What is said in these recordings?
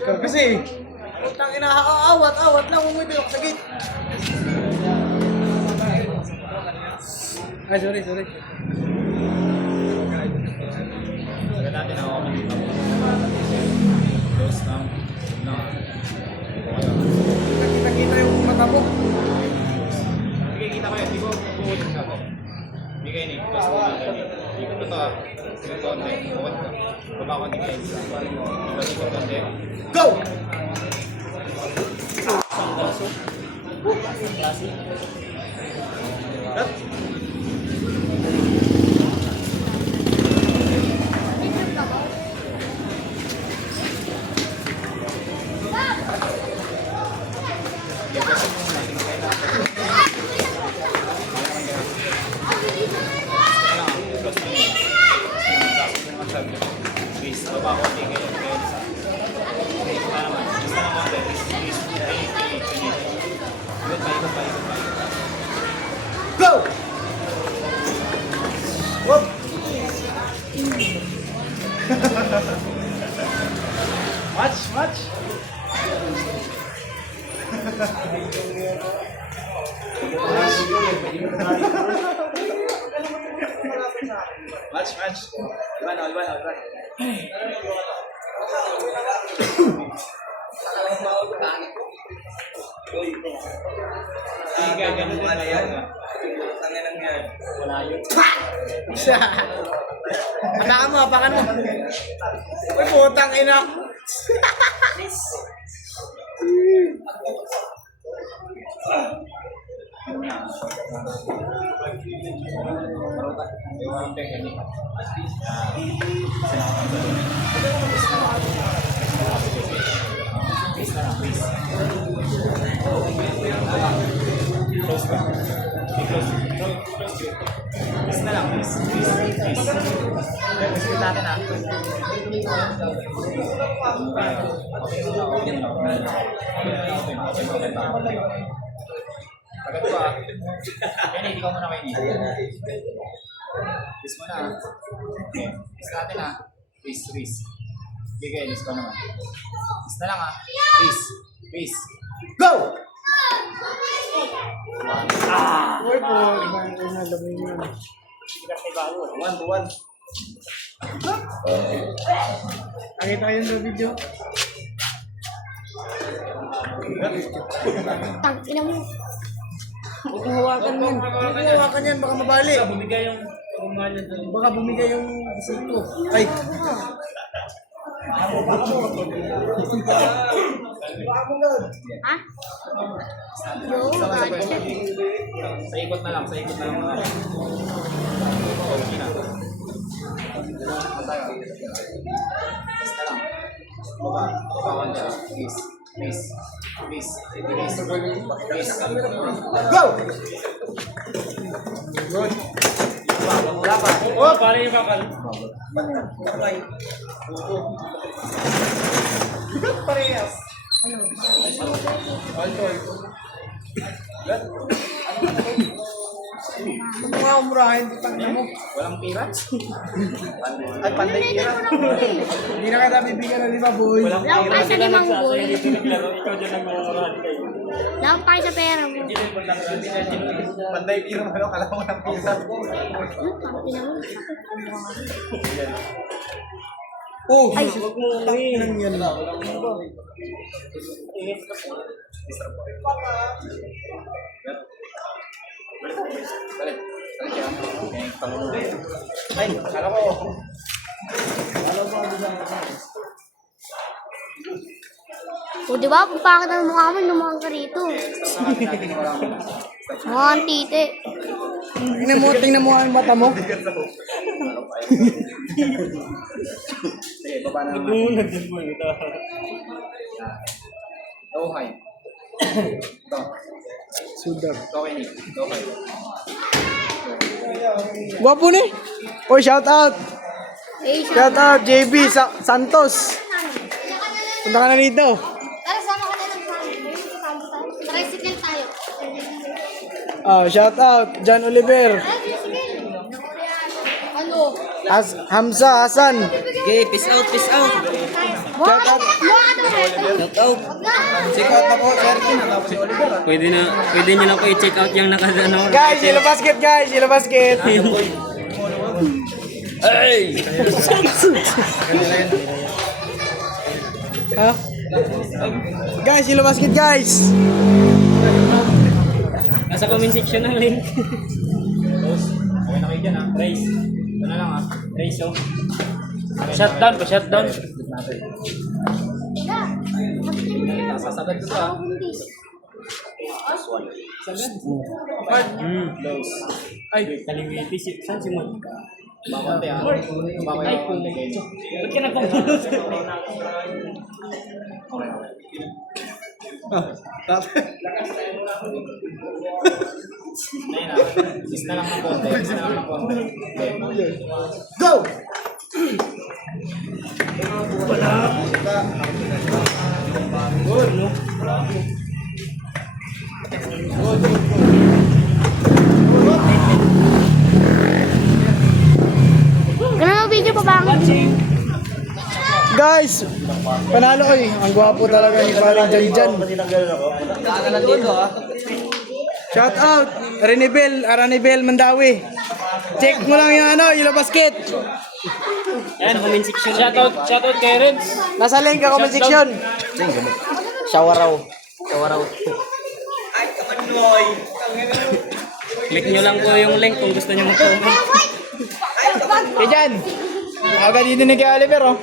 Ikaw kasi. Putang ina, awat lang umiti ako sa gate. Ay, sorry. Sabi natin ako dito. Close down. No. Nakita yung mata mo. Sige, kita ko yan. Hindi ko buulit ka ko. Hindi kayo ni. Close mo lang kayo. Hindi ko ito. Sige, konti. Bukod ko. Baba ko ni kayo. Balik ko konti. Go! Please, baba ko ni kayo. Go! Whoop! Match. Match. Iwan. Sige, ganun din na yan. Wala yun. Apakan mo. Uy, putang ina. Close ka. Close na lang, please. Please natin ah. Pagkat ko ah. Yan, hindi ka muna kayo niya. Please mo na ah. Okay. Please natin ah. Please. Sige, please ko naman. Please na lang ah. Please. Go! Uy, putang ina, lamig mo. 1-1. Nakita kayo sa video? Tangina mo. Huwag mong hawakan yan. Baka mabali. Baka bumigay yung sito. Ay. Ha? Yo, gotcha. Sa ikot na lang. Okay na. Baba ko niya. Please. Go! Good. Oh, pare yung bakal. Parehas. Ano nga umurahin? Tangina mo. Walang pira? Ay, panday tira. Hindi na kita bibigyan ng 5, boy. Walang Lang tayo sa 5 boy. Ikaw dyan nagmumurahan kayo. Lang tayo sa pera mo. Panday tira mo. Kala mo ng pira. Tangina mo. Oh, Ay. wag mo nang yan lang. Ay, kala ko. O diba, pagpakit ang mukha mo, lumakang ka rito. Mga antite. Tingnan mo ang mata mo. Sige, baba na naman. Okay. Ito. Sudar. Okay ni. Okay. Gwapo ni. Oh, shout out. Eh, Shout out JB Santos. Punta ka na dito. Tara, sama ka na ng tricycle tayo. Oh, shout out John Oliver. Ano? Hamza Hasan. Okay, peace out. Shout out. Check out. Check out na po, sir. Tapos si Oliver. Pwede nyo na po i-check out yung nakadano. Guys, Yellow Basket guys, Yellow Basket. Hey! Ha? Guys, Yellow Basket guys. Nasa comment section ng link. Okay na kayo dyan ha. Race. Ito na lang ha. Race, oh. Shutdown pa, shutdown. Sasagad ko to ha. Ay, kaliwiti. Saan si Mon? Bakonti ha. Ay, kung ba't ka nagpapulot? Ayun ha. Sis na lang ng konti. Sis na lang ng konti. Go! Ganun ang video pa ba? Guys, panalo ko eh. Ang gwapo talaga ni Paring Janjan. Shout out, Ranibel Mandawi. Check mo lang yung Yellow Basket. Ayan, comment section. Shoutout kay Renz. Nasa link ka comment section. Shawaraw. Click nyo lang po yung link kung gusto nyo mag-comment. Eh dyan. Agad dito ni kay Oliver oh.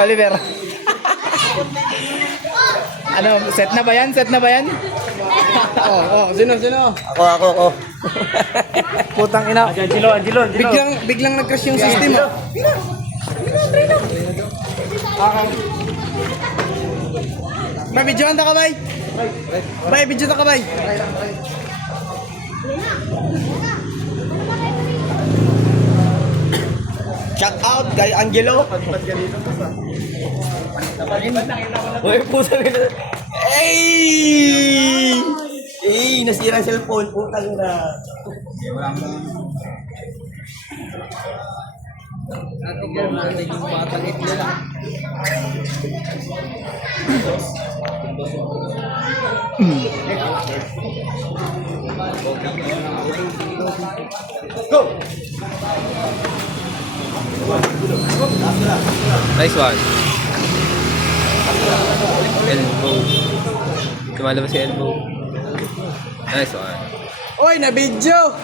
Oliver. Ano, set na ba yan? Sino? Ako. Putang ina. Angelo. Biglang nag-crash yung system oh. May video ka bay? Bay, video ka bay? Shout out kay Angelo. Uy, puta nila. Hey, nasira ang cellphone. Putang na. Natin yung patagit nila. Go! Nice one. Elbow. Tumalabas si elbow. Nice one. Oy, na video.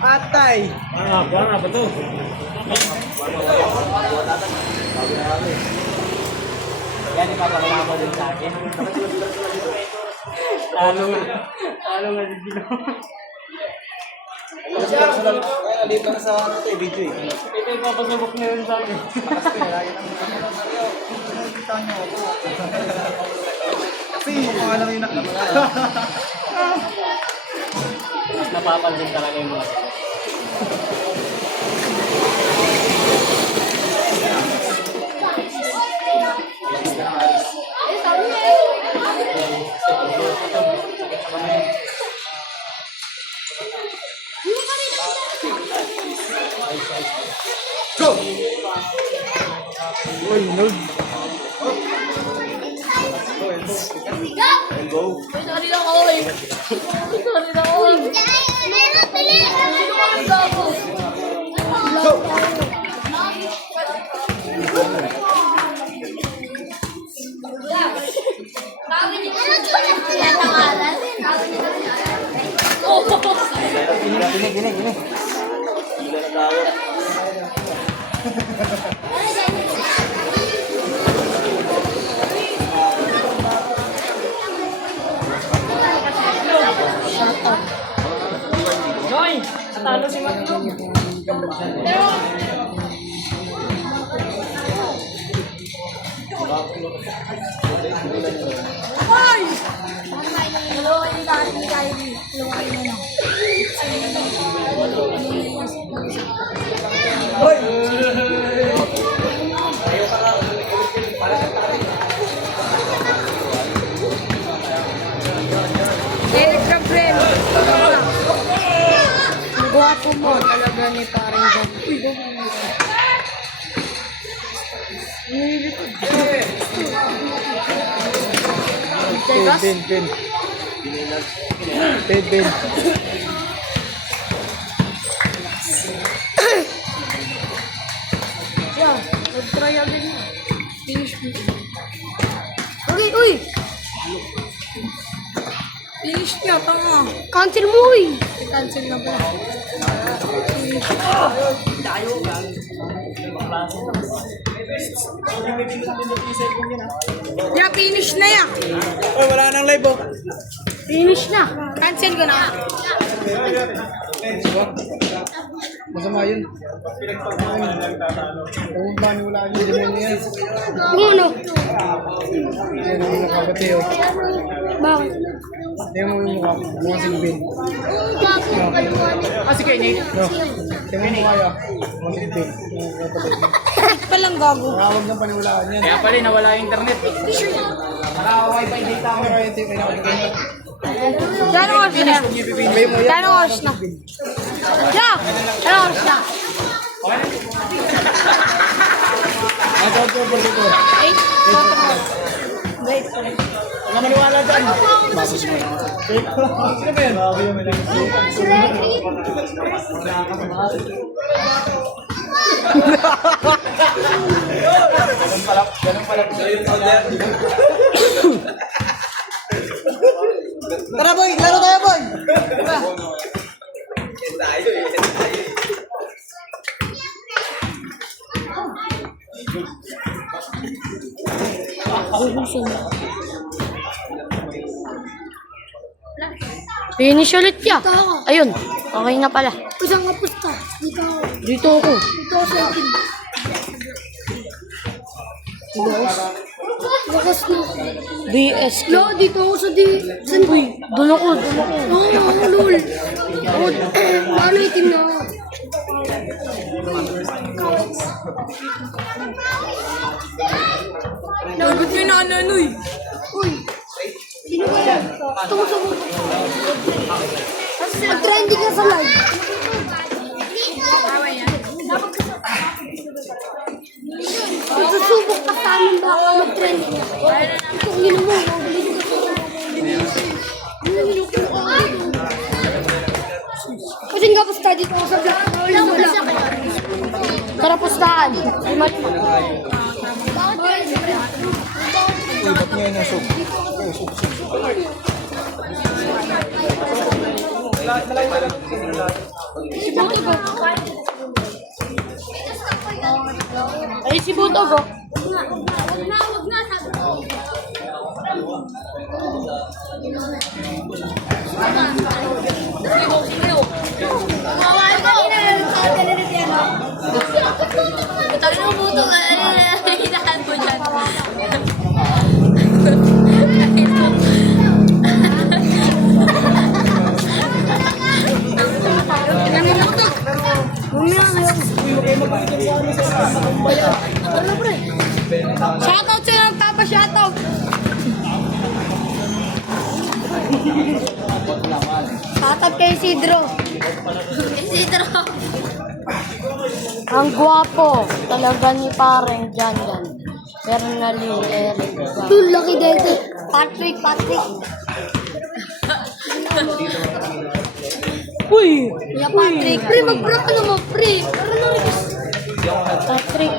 Atay. Parang ba to? Yan yung papakilama din sa akin. Talo nga si Gino. Dito na sa video eh. Ito yung papasubok na yun sa akin. Kasi pangalan yung Napapansin talaga yung mga. Go! Uy, no. Sorry na ako eh. Sorry na ako eh. Go! Gini. Noy! Natalo si Maglog. Ay! Dalawa yung dahil ni Kylie. Dalawa yung ano. Hoy! Eric Gabriel. Ang gwapo mo talaga ni parang dyan. Uy, Ben. Yan, mag-try agad yun. Finish mo. Okay, uy! Finish niya, tanga. Cancel mo, uy! I-cancel na ba? Finish. Yeah, finish na yan. Oh, wala nang live oh. Finish na. Cancel ko na. Masama yun. Kung wala yung demonyo yan. Kung ano? Yan ang nakabati oh. Bakit? Yan mo yung mukha. Mukha si Ben. Ah, sige, Nick. No. Yan mo yung mukha yun. Mukha si Ben. Palang gago. Nakawag ng paniwalaan yan. Kaya pala, nawala yung internet. Naka-wifi data ako kayo ito yung pinakabigay. Gano'ng oras na? Gano'ng oras na? Yeah! Gano'ng oras na? Ito. Eight? Wait. Huwag maniwala dyan. Sino ba yan? Tara boy, laro tayo boy. Finish ulit ya. Ayun. Okay na pala. Isang kapos ka. Dito ako. Dito ako. Dito ako sa akin. Lakas na. BS. Lo, dito ako sa di. Saan ba? Doon ako. Oo, lol. Oo, paano itim na ako? Nagot mo yung nananoy. Uy. Sino ba yan? Ito mo sa buto. Mag-trending ka sa live. Susubok ka sa amin ba ako mag-trending? Itong yun mo. Kasi nga pusta dito ako sa vlog. Wala. Tara pustahan. Ba't niya yung nasog? Ay si Butog oh. Wag na, sabi ko. Mawala ka ina sa television. Tayo mo buto ka. Hinahan mo dyan. Shoutout sa'yo ng Papa, shoutout! Shoutout kay Isidro. Isidro! Ang gwapo talaga ni pareng Jan. Fernalyn Eric. Dude, Lucky Dede. Patrick. Uy! Yeah, Patrick. Pre, mag-prank ka naman, pre.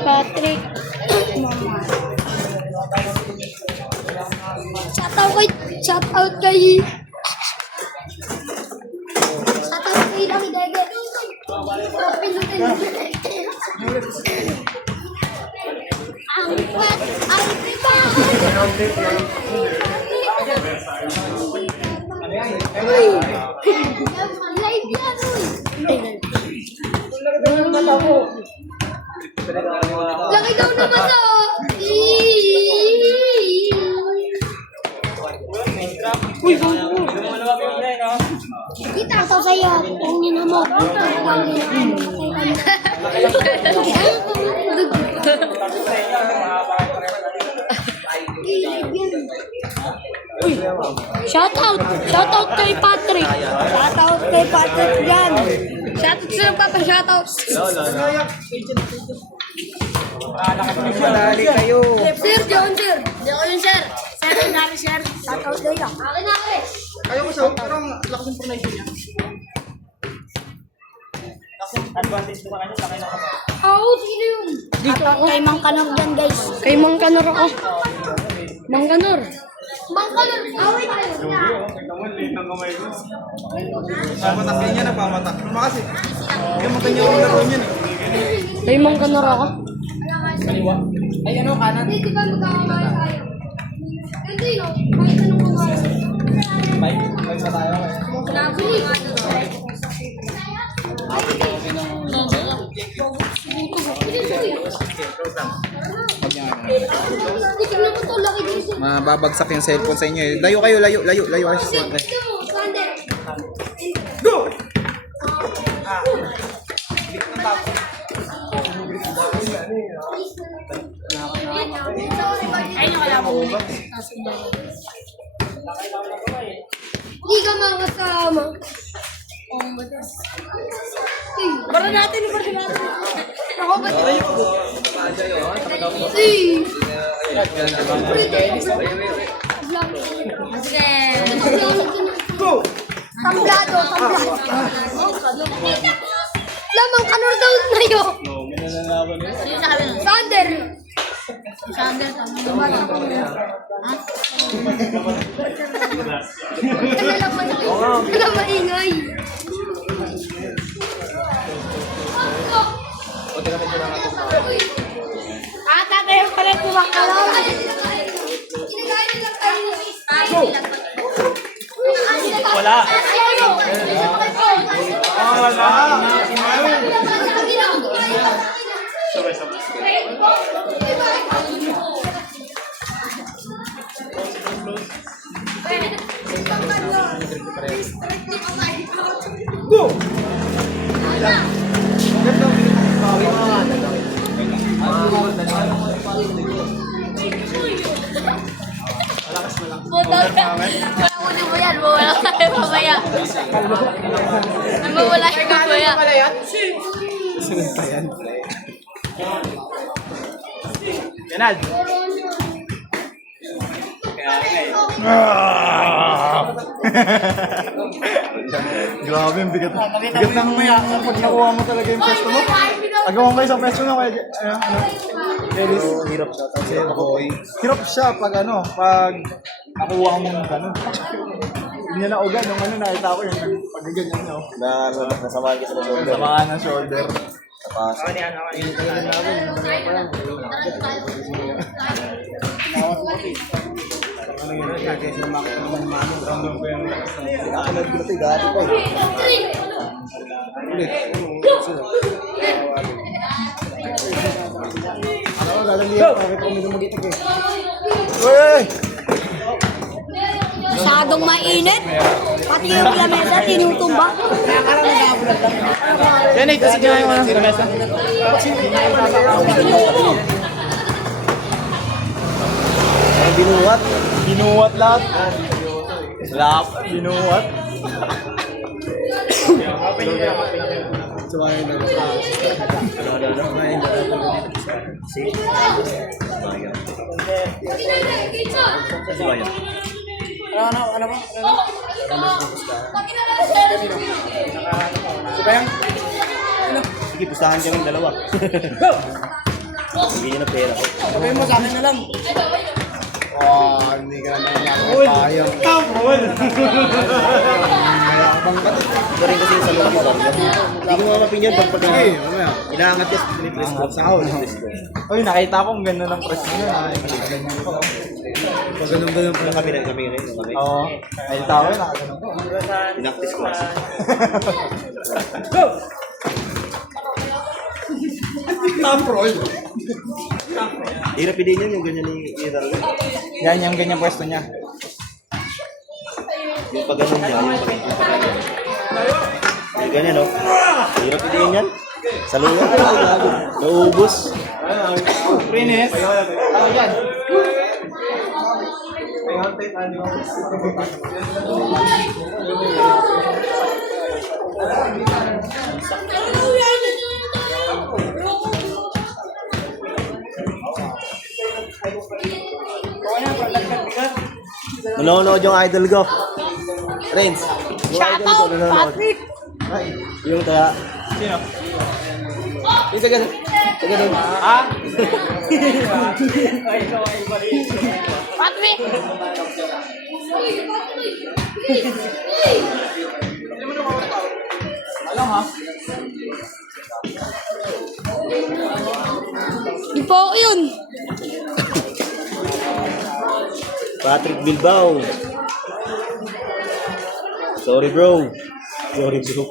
Patrick. Shoutout kay Lucky Dede. Pinutin. Ang kwet ay diba? Uy! Live yan, uy! Laki daw naman sa... Kita ko sa'yo. Ang ina mo. Shoutout kay Patrick. Shoutout kay Patrick yan. Shoutout sa'yo, Papa. Shoutout. Malali kayo. Sir, John, sir. Hindi ako yun, sir. Sir, ang dami, sir. Shoutout. Akin na, akin. Ayaw ko sa pero ang lakas ng pronation niya. Advantage mo sa kanya, sa kanya. Oo, sino yun? Dito ako. Kay Mang Kanor yan, guys. Kay Mang Kanor ako. Mang Kanor. Mang Kanor, away tayo. Pamatak din niya, nagpamatak. Lumakas eh. Kaya magkanya yung laro niyan eh. Kay Mang Kanor ako. Ay ano, kanan. Hindi ba magkakamay tayo? Ganito yun, kahit anong kumaya. Bike pa tayo eh. Mababagsak yung cellphone sa inyo eh. Layo kayo, layo kayo sa cellphone. Go! Hindi ka makasama. Bara natin, bara natin. Ako ba? Sige. Go! Tamblado. Lamang Kanor daw na yun. Sander. Sander, Wala maingay. Tatay pala tumakalaw. Wala. Go! Mawala mo yan, mawala tayo mamaya. Mawala yung mamaya. Sunod pa yan. Yanad. Grabe, ang bigat. Bigat ng pag nakuha mo talaga yung pwesto mo. Agawan kayo sa pwesto na kaya, Elis. Hirap siya. Kasi hirap siya pag pag nakuha mo ng gano'n. Hindi niya naugan, yung nakita ko yung pag-ganyan niya. Nasamahan ka sa shoulder. Samahan ng shoulder. Masyadong mainit. Pati yung lamesa, tinutumba. Yan eh, kasi yung mesa. Binuwat. Binuwat lahat. Lahat. Binuwat. Ano ba? Sige, pustahan kami dalawa. Go! Sige nyo na pera. Sabihin mo sa akin na lang. Hindi ka na nakakapayang. Ito rin kasi yung sa loob ko. Hindi ko nga mapinyan pagpagkakit. Inaangat yung pinipress ko. Sahod. Uy, nakita ko ang ganda ng press mo yun. Pag ganun pala kami rin kami rin. Oo. Nakita ko yun, nakaganon ko. Pinaktis ko kasi. Go! Top roll. Hirap din yun yung ganyan ni Hidalgo. Yan yung ganyan pwesto niya. Yung pag ganun niya. Yung ganyan no. Hirap din yan. Sa luwa. Naubos. Prines. Ano dyan? Nanonood yung idol ko. Renz. Yung Shout idol ko out, nanonood. Patrick! Yung taga. Sino? Yung taga. Taga doon. Ha? Patrick! Alam ha? Di po ako yun. Patrick Bilbao. Sorry bro. Sorry bro.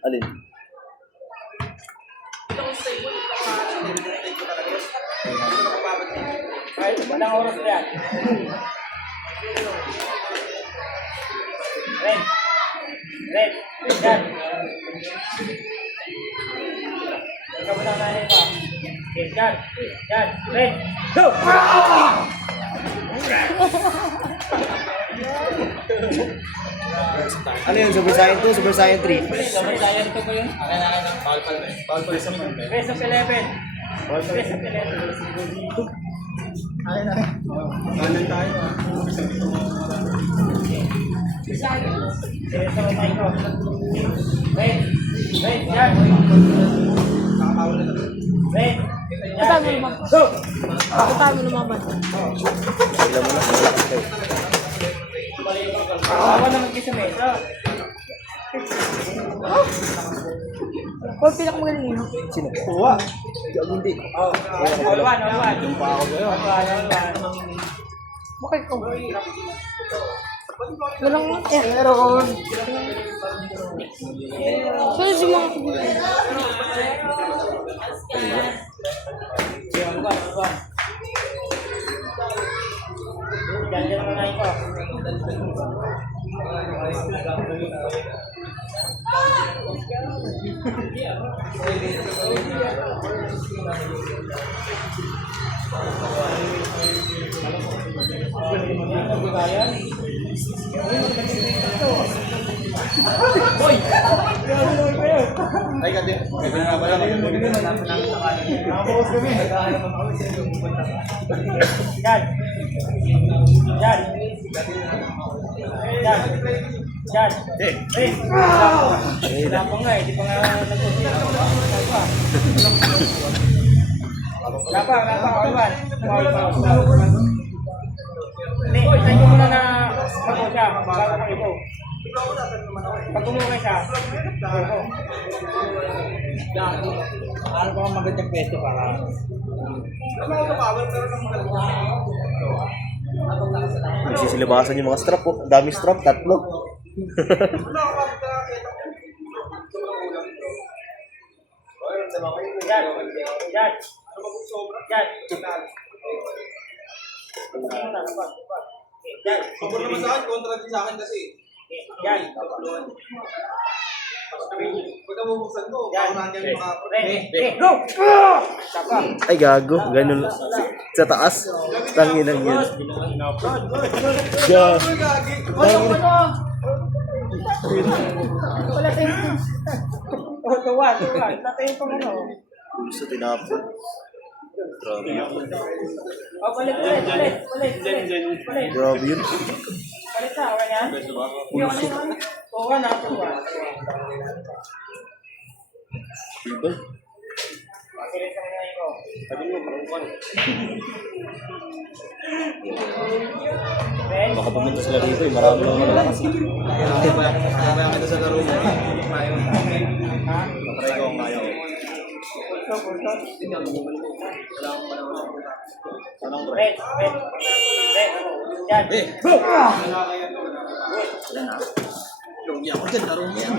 Alin? Ay, walang oras na yan. Red. Red. Yan. Ikaw mo lang nahin pa. Yan. Yan. Red. Go! Ano yun? Super Saiyan 2, Super Saiyan 3. Sabay tayo nito ko yun. Bawal pala eh. Bawal pala sa mga. Best of 11. Best of 11. Kanan tayo ah. Best of tayo ko. Red. Red. Yan. Red. Basta mo naman. Go! Basta mo naman. Awa naman kayo sa mesa. Kung pinakamagaling yun. Sino? Kuha. Hindi. Oh, all one, all one. Yung pa ako sa'yo. All one, all one. Bakit ko? Walang meron. So, si mga Ganyan naman na ito. Ay, kati. May pinabala ko. Nakapokus kami. Yan. Yan. Yan. Yan. Eh. Wala pa nga eh. Di pa nga nagsusunod. Wala pa. All one. Hindi, tayo mo muna na bago siya. Bago ko ito. Pag umukay siya, bago. Ano ba ang magandang pwesto para? Nagsisilabasan yung mga strap po. Ang dami strap, 3. Yan. Yan. Yan. Yan. Pabor naman sa akin, kontra din sa akin kasi. Yan. Pagka bubuksan ko, paunahan kami Go! Ay gago. Ganun. Sa taas. Tanginang yun. Yeah. Wala tayo. Tuwan. Natayin ko ano. Gusto tinapon. Grabe yun. Oh, balik. Grabe yun. Balik na, okay yan? Tuwan na, tuwan. Diba? Balik na ngayon ko. Baka pumunta sila dito eh. Marami lang malakas. Kaya kita sa laro mo. Mayo. Patry ko ang mayo. Red. Yan. Go! Lugi ako dyan, laro mo yan.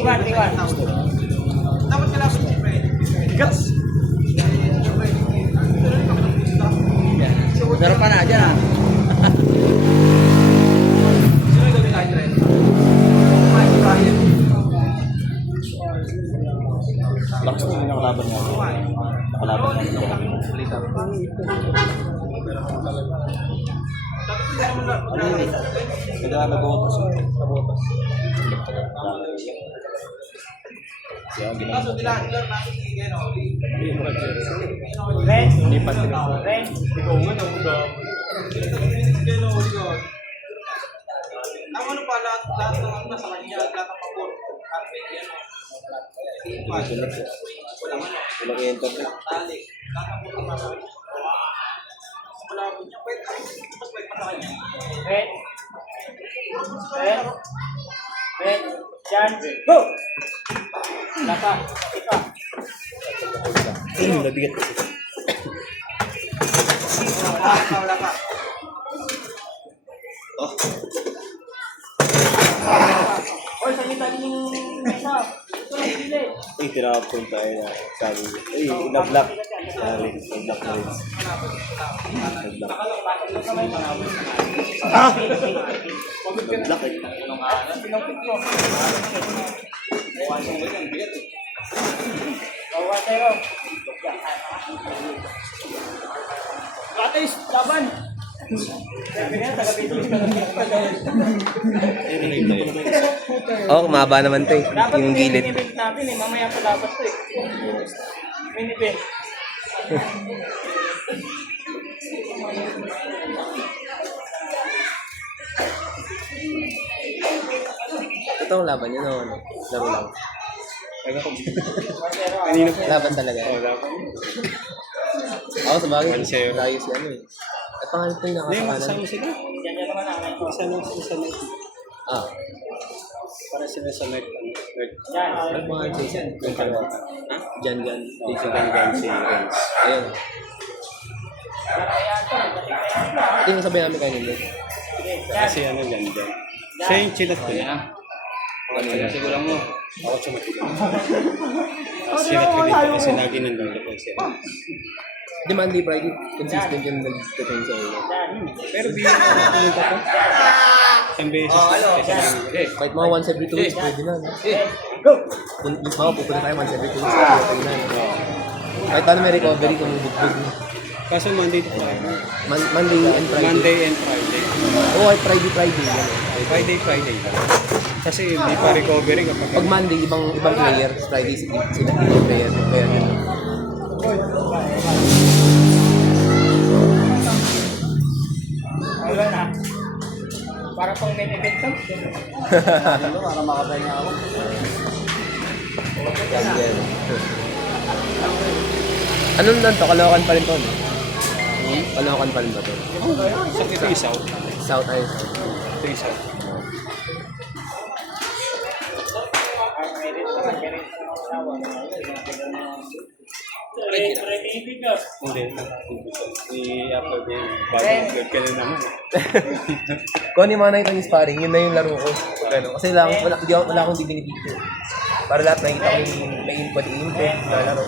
Three, one. Dapat ka lang sa Gats! Pero pa na dyan ah. Ano yun eh? Nag-aabotas. Nabotas. Siya ang ginagawa. Wala kayo internet. Yan. Go! Lapa. Ika. Nabigat kasi. Oy, sa kita yung isa. Ay, tinapon tayo na sabi ko. Ay, nablock. Sorry, nablock na rin. Nablock. Nablock eh. Bawa tayo. Katis, laban. Oh, kumaba naman to eh. Dapat Yung gilid. mini-event natin eh. Mamaya pa dapat to eh. Mini-event. Ito ang laban yun, ano? Laro lang. Kanino Laban talaga. Ako sa bagay. Tayo si ano eh. At pangalan ko yung nakasakanan. Yan yan naman ang Ah. Para sila sa Merc. yan. Ano pangalan si Jason? Yung kalawa. Jan Jan. Jason Si Renz. Ayun. Hindi mo sabihin namin kayo nila. Kasi ano dyan. Siya yung chilat ko niya. Siguro mo. Ako siya matigas. Chilat ko dito kasi lagi nandun ko siya. Di Monday, Friday. Consistent yung nag-detain sa ulo. Pero bigyan ko na pumunta ko. Isang beses. Kahit mga once every 2 weeks, pwede na. Go! Yung mga pupunta tayo once every 2 weeks, pwede na. Kahit paano may recovery kung bugbog. Kaso Monday to Friday. Monday and Friday. Monday and Friday. Oo, ay Friday. Yan. Friday lang. Kasi hindi pa recovery kapag... Pag Monday, ibang player. Friday, sila ibang player. Kaya yun. Wala na. Para pang mini-event to. Para makapahinga ako. Yan. Anong nan to? Kalokan pa rin to, no? Kalokan pa rin ba to? Sa ito yung South. South ay South. Ito yung South. Hindi. I-upload niya yung bagong ka na naman. Kung ano yung mga nakita yung sparring, yun na yung laro ko. Ganun. Kasi wala akong binibigyo. Para lahat nakikita ko yung may input na laro.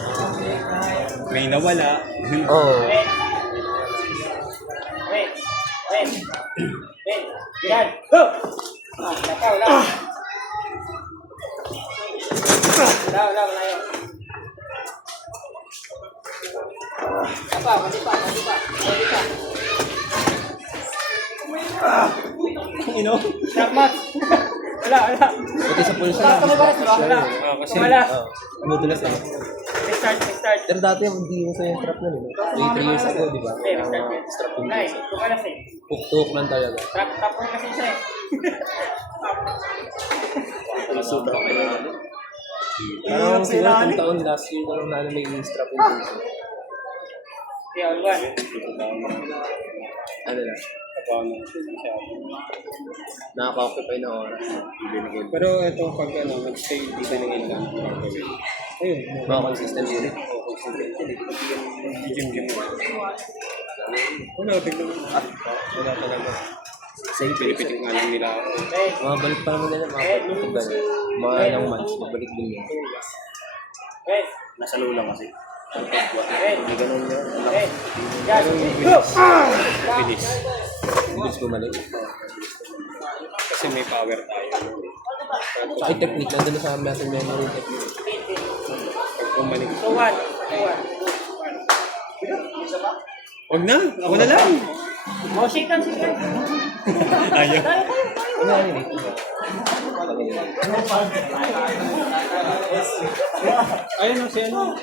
May nawala. Oo. Wait. Yan. Go! Lapa, wala. Wala yun. Lapa, mali pa. Shotmat. Wala. Buti sa pulsa Basta mo ba? Wala. Kasi Wala. Umutulas eh. Restart. Pero dati hindi mo sa yung strap na rin. 3 years ago, di ba? Okay, restart. Strap yung Nice. Kumalas eh. Tuk-tuk lang talaga. Tap ko kasi siya eh. Super. Parang siguro itong taon last year ko na may strap yung pulsa. Yeah, all one. Ano na? Nakaka-occupy na oras. pero ito pag mag-stay dito ng ilang ayun, Mga consistency rin. gym mo. Wala, tignan mo. Wala talaga. Same Pinipitik nga lang nila ako. Mga balik pa naman nila, mga ilang months, mabalik din yun. Hey, Nasa lula kasi. Hindi ganun yun. hey. Yan. Go! Bilis. Bilis bumalik. Kasi may power tayo. Tsaka yung technique, nandun na sa muscle memory technique. Pag bumalik. So one. Huwag na! Ako na lang! Oh, shake hands. Ayaw. Ano yun eh? Ayun o, si ano?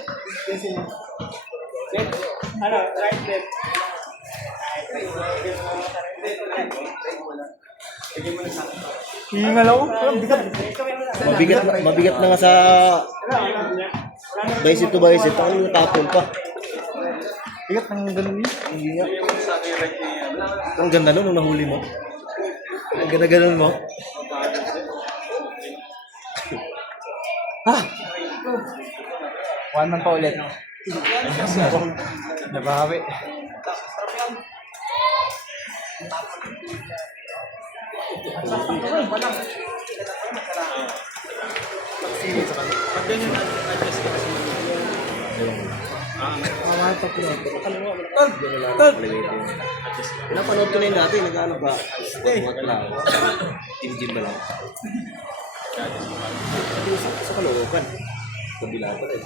Left. Ano, right, left. Hingal ako. Mabigat na nga sa bicep to bicep. Ano yung tapon pa? Bigat ng ganun yun. Hindi nga. Ang ganda nun nung nahuli mo. Ang ganda ganun mo. One man pa ulit. Nabawi. Pinapanood ko na yun natin. Nag-ano ba? What lang. Team ba lang? Sa kalooban. Kabila pa rin.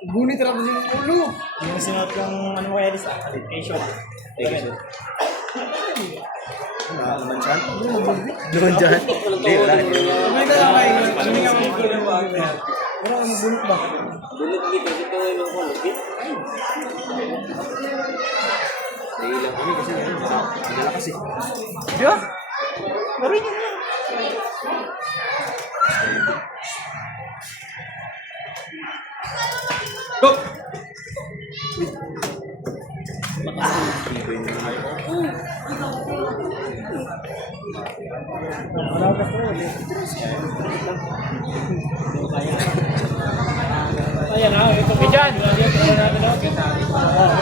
Gunit na din yung ulo. Yung sinuot yung ano mo kaya sa medication. Doon dyan? Hindi, wala. Nailang kami kasi ngayon. Magala kasi. Diba? Ayan na, ito. Diyan!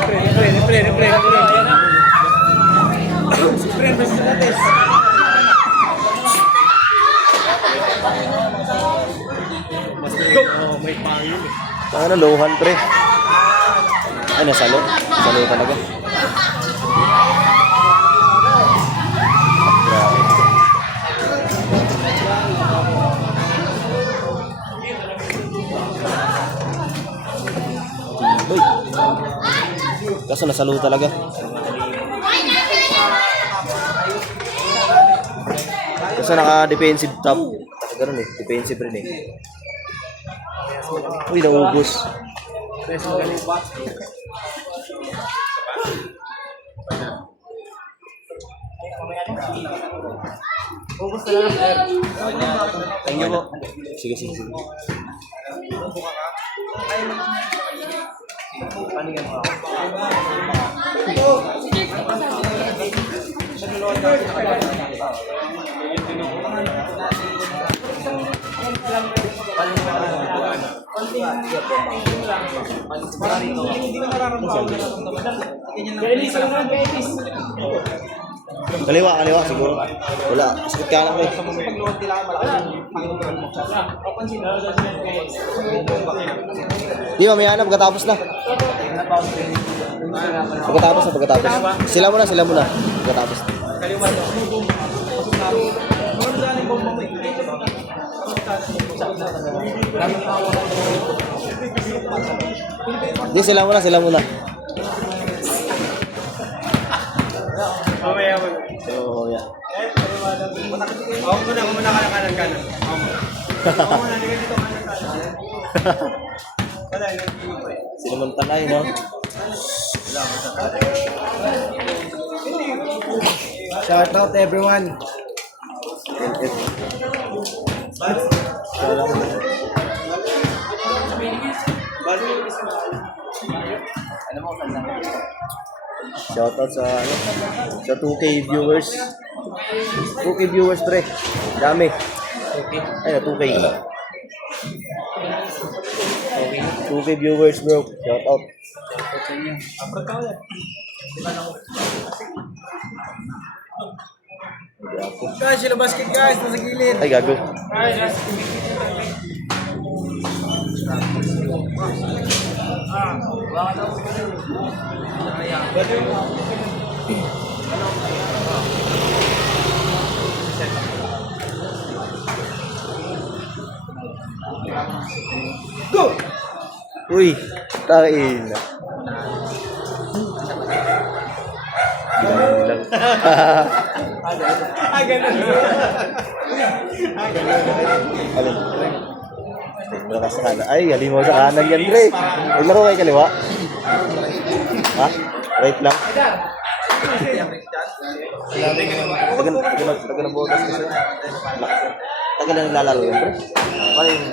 Replay. Ayan na. Ano, lowhan pre. Ay, nasalo. Nasalo talaga. Grabe. Uy. Kaso nasalo talaga. Kasi naka-defensive top. Ganun eh, defensive rin eh. Uy, naubos. Thank you po. Sige. Kaliwa siguro. Wala, sakit ka lang eh. Di mamaya na, pagkatapos na. Pagkatapos. Sila muna. Pagkatapos. Di, sila muna. Mamaya mo. Oo, yeah. Ako muna ka ng kanan. Ako muna, hindi ka dito kanan. Wala, Sinumuntanay, no? Shout out everyone. Shoutout sa 2K viewers. 2K viewers pre. Dami. Ay, 2K. 2K viewers bro. Shoutout. Guys, sila basket guys, nasa gilid. Ay, gago. Go! Uy, tain. Bilang lang. Alin? Lakas sa kanan. Ay, galing mo sa kanan yan, Dre. Naglaro kayo kaliwa? Ha? Right lang? Tagal ng botas kasi. Tagal na naglalaro yan, Dre. Paano yung...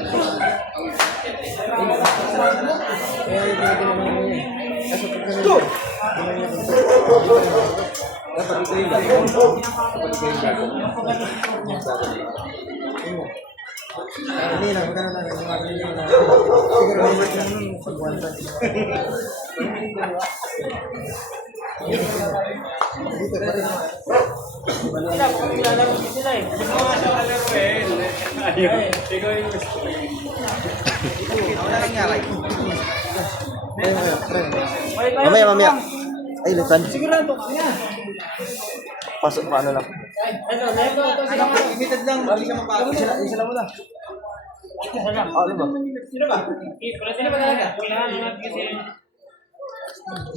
Mamaya. Ay, litan. Sigurado ka niya. Pasok, paano lang? Limited lang, hindi ka mapagod. Isa lang mo lang. Ano ba? Sino ba? Sino ba talaga? Kailangan naman kasi...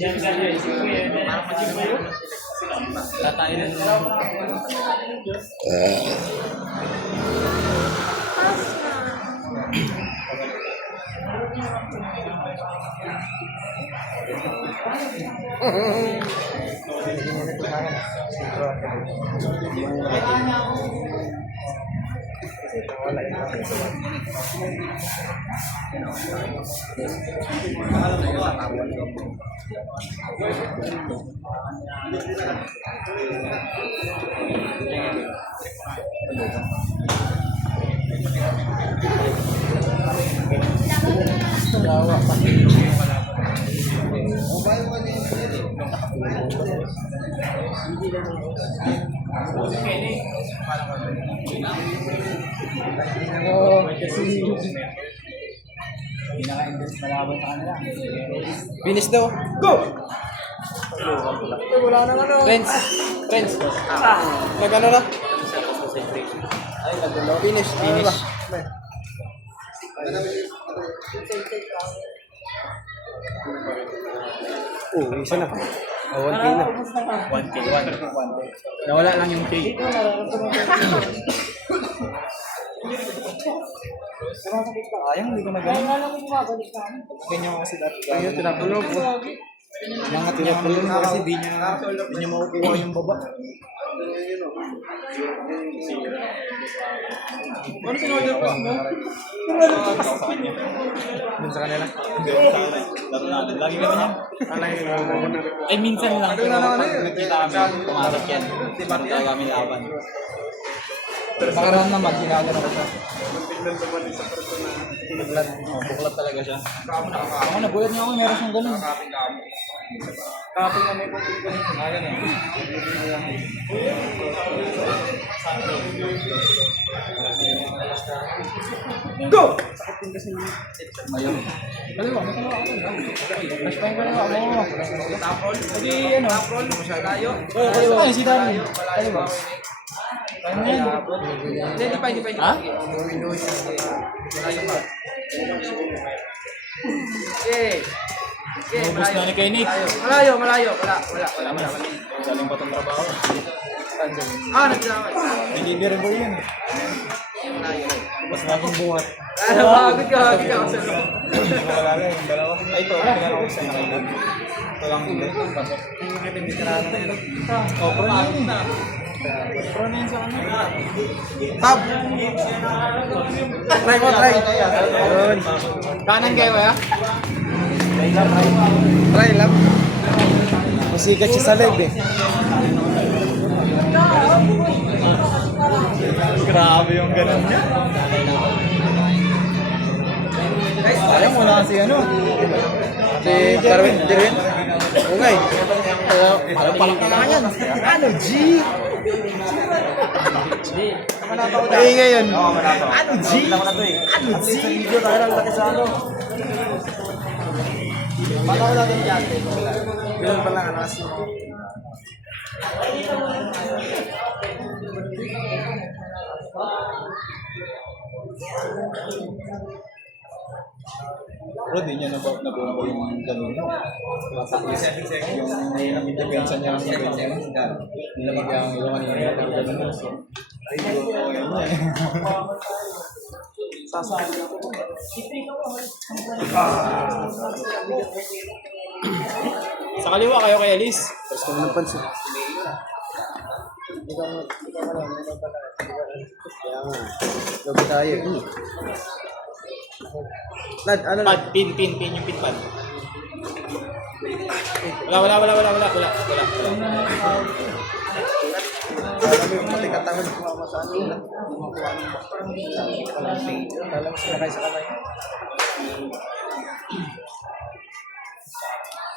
Yan ka niya, isip ko yan. Parang pa-chip mo yun. Tatay na. Finish daw. Go! Wala na ano. Friends. Nag-ano na? Finish. Isa na. 1K na. 1K. Nawala lang yung K. Ayang, hindi ko na ganyan. Ganyan ako kasi dati. Ayun, tinakulog ko. Mga tinakulog ko kasi di niya makukuha yung baba. Ano sinodor ko mo? Dun sa kanila. Lagi naman yan. Ay, minsan lang. Pero pag nagkita kami, pumarap yan. Talaga kami laban. Pakaraan naman, ginagawa ko siya. Buklat talaga siya. Ako nagulat niya ako, meron siyang ganun. Kapag na may pupili ko nito. Go! Ayun. Dali mo, may ako. Mas pa yung mo. Tapol? Hindi, ano? Tapol? Tayo? Oo, ay, si Dani. Dali mo. Hindi pa. Ha? Okay, Ubus na ni Kenneth. Malayo. Wala. Galing pa itong trabaho. Nagdalaman. Deliver mo yun. Mas nakong buhat. Pagod ka sa loob. Wala lang, yung dalawa. Ay, ito. Pinala ko sa kanila. Ito lang hindi. Oh, pro na yun. Pro na yun sa kanila. Tab! Try mo. Ayun. Kanan kayo ya? Try lang. Masikat siya sa live eh. Grabe yung ganun niya. Ayaw mo na kasi ano. Si Darwin, Darwin. Ungay. Palang na yan. Ano, G? Ay, ngayon. Ano, G? Ano, G? Video tayo lang laki sa ano. Pataw natin yan. Ganun pala ka nasi. Pero di niya nabuo yung gano'n. Yung depensa niya ng ganyan. Nilagyan ang ilo kanina yung gano'n. So, ay, hindi ko niya eh. Sa kaliwa kayo kay Alice. Tapos ko naman pansin. Kaya nga. Gabi tayo. Lad, ano Pad, pin yung pin pad. Wala. Alam mo yung matikatangan na kumama sa ano. Alam mo sila kayo sa kamay.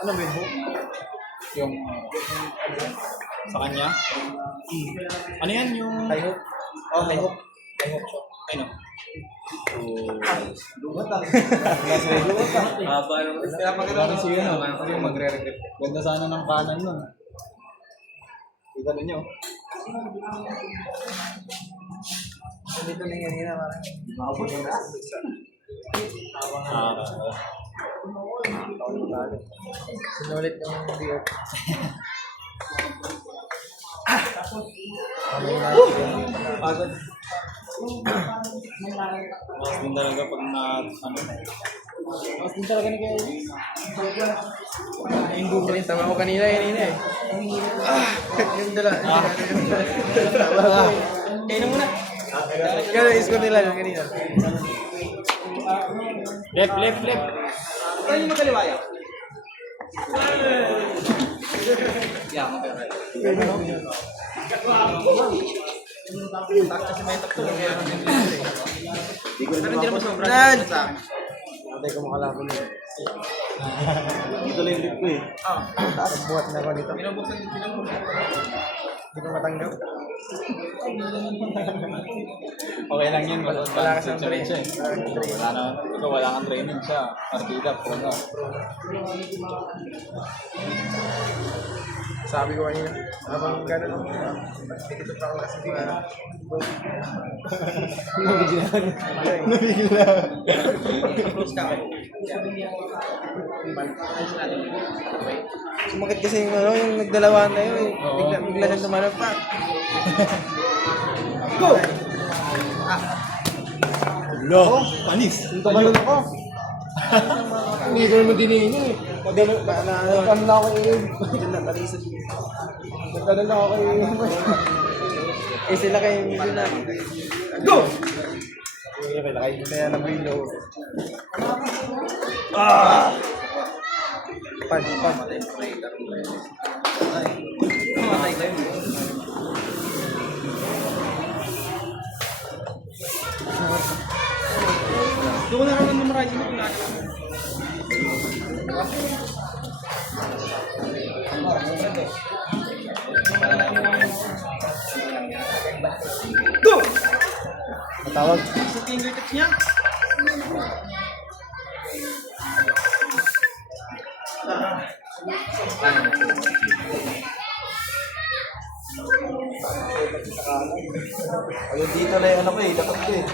Ano ba yun? Yung sa kanya. Ano yan yung High hook? Oh, high hook. ano? Parang siya na. Kasi magre-regret. Ganda sana ng kanan nun. Kita ninyo. Dito na yung kanina parang. Sinulit yung beer. Pagod. Mas din talaga pag na ano. Mas din talaga ni Kuya Elise. Yung Google yung tama ko kanina eh. Yung dala. Kayo na muna. Kaya is ko nila yung kanina. Left. Saan yung magkaliwa yan? Pero hindi naman sobrang sa akin. Hindi ko makalabon yun. Dito lang yung lip ko eh. Taas buhat na ako dito. Hindi ko matanggap. Okay lang yun. Wala ka sa training. siya eh. Wala kang training siya. Partida, pro na. Sabi ko kanina, habang gano'n, tikito pa ako kasi mga Nabigla. sumakit kasi yung ano, yung nagdalawan na yun, eh. Bigla siyang tumalap pa. Go! Lo, panis. Tumalun ako. Hindi ko naman dinihin yun eh. Ano na ako eh. Nagtanong na ako eh. Eh sila kayo hindi na. Go! Kaya ng window. Pad. Mamatay kayo. Doon ko na naman memorize mo kung Go! Matawag. Sa fingertips niya. Ayun dito na yung ano ko eh. Dapat ko eh.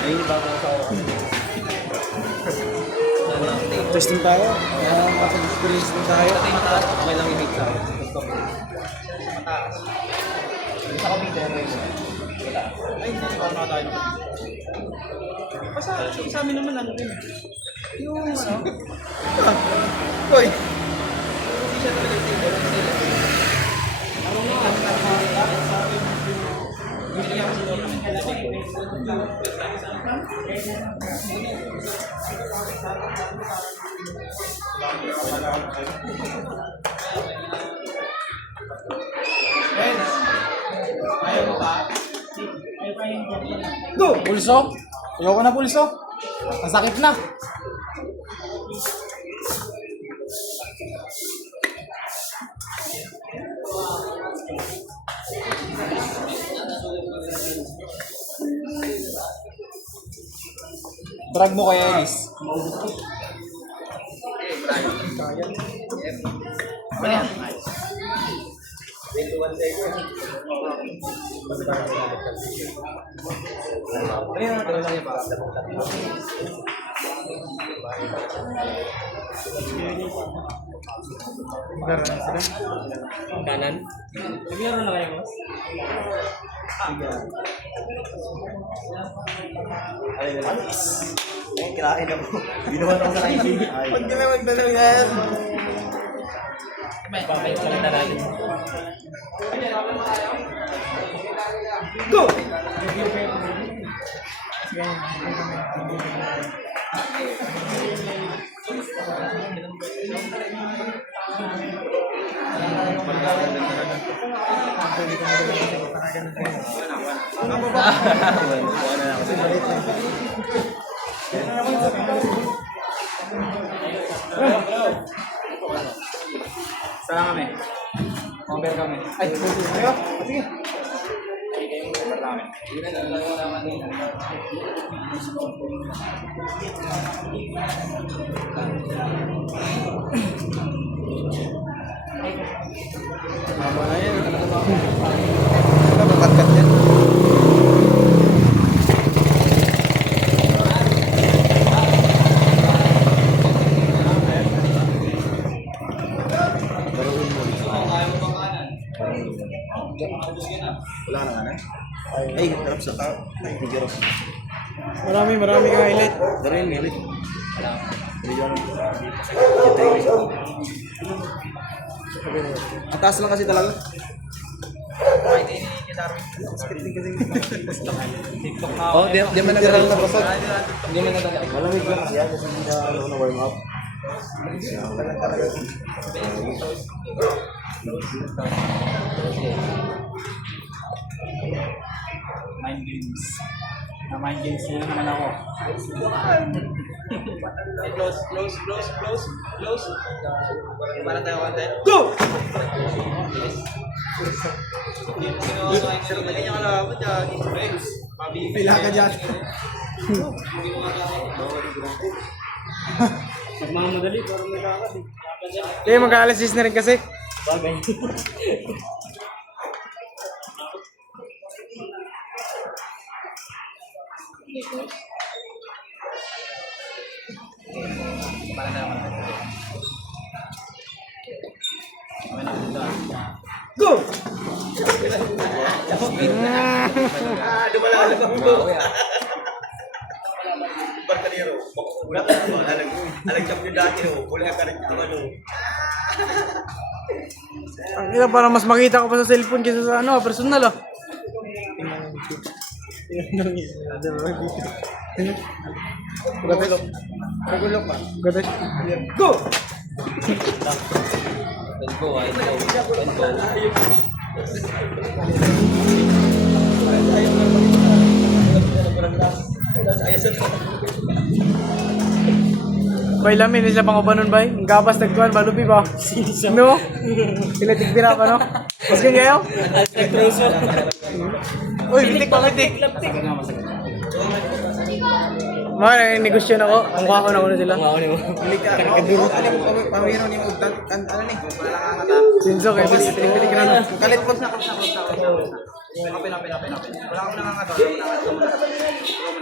Ay, bago sa ako. Testing tayo. Makapag-experience din tayo. Okay lang yung hate sa akin. Sa kabita na yun. Ay, hindi ko na tayo. Basta sa amin naman ano din. Yung ano? Hoy! Hindi siya talaga stable. Binigyan ko siguro ng ayaw mo ba? Go! Pulso? Ayoko na pulso. Ang sakit na. Drag mo kaya, Elise. Ano yan? Nice. Kanan. Naglaro na kayo, boss? Kirain ako. Ginawa ako sa kainin. Pag di naman talaga yan. Bakit salita natin? Go! Saan kami? Over kami. Ay, sige. Sige. Over kami. Ano ba kat yan? Wala na nga. Ay, harap sa tao. Ay, hindi harap. Marami kang highlight. Darin, hilit. Ang taas lang kasi talaga. Oh, di man nag-roll na pasok. Hindi mo natanda. Malamig lang kasi yan kasi hindi na warm up. Mind games. Na-mind games nila naman ako. Close. Para tayo konti. Go! Pila ka dyan. Magmamadali, parang nagkakad eh. Kaya mag-aalasis na rin kasi. Bagay. Go! Ang ina, para mas makita ko pa sa cellphone kaysa sa ano, personal ah. Go! Bay lamin isa pang ubanon bay. Ang gapas nagkuhan balupi ba? No? Sila tigbira pa no? Mas ganyan kayo? Uy, bitik pa bitik. Mga negosyo na ko. Ang kuha ko na una sila. Pamiro ni mo ano ni? Sinso kayo bitik ka na. Kalit po sa Open. Wala kang nangangat.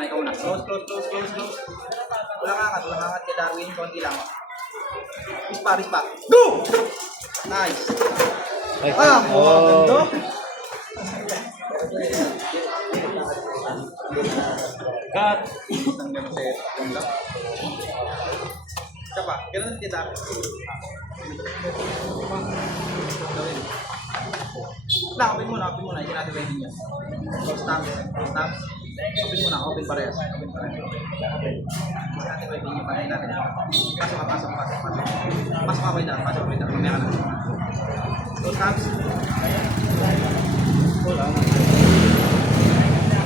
Ikaw na. Close. Wala kang nangangat kay Darwin. Konti lang. Rispa. Go! Nice. Ganda. Cut! Ang gano'n sa'yo. Isa pa. Ganun kay Darwin. Open muna. Hindi natin ready niya. Stop. Open parehas. Hindi natin ready niya. Patayin natin. Pasok. Pasok ka by down. Mamaya ka na. So, stops.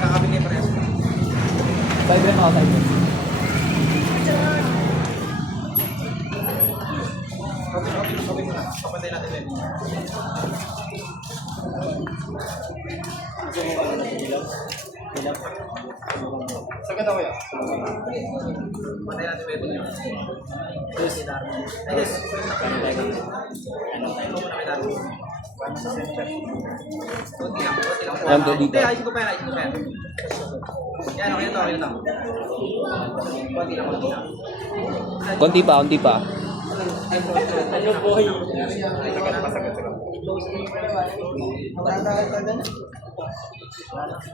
Kakabin niya parehas. Side ako. Open muna. Patayin natin ready niya. Hilap. Sagad ako yan. Patay natin weapon nyo. Yes. Ay, yes. Ito muna kay Darwin. Kunti lang. Nando dito. Hindi, ayusin ko pa yan. Yan, okay na to. Kunti lang. Konti pa. Ano boy?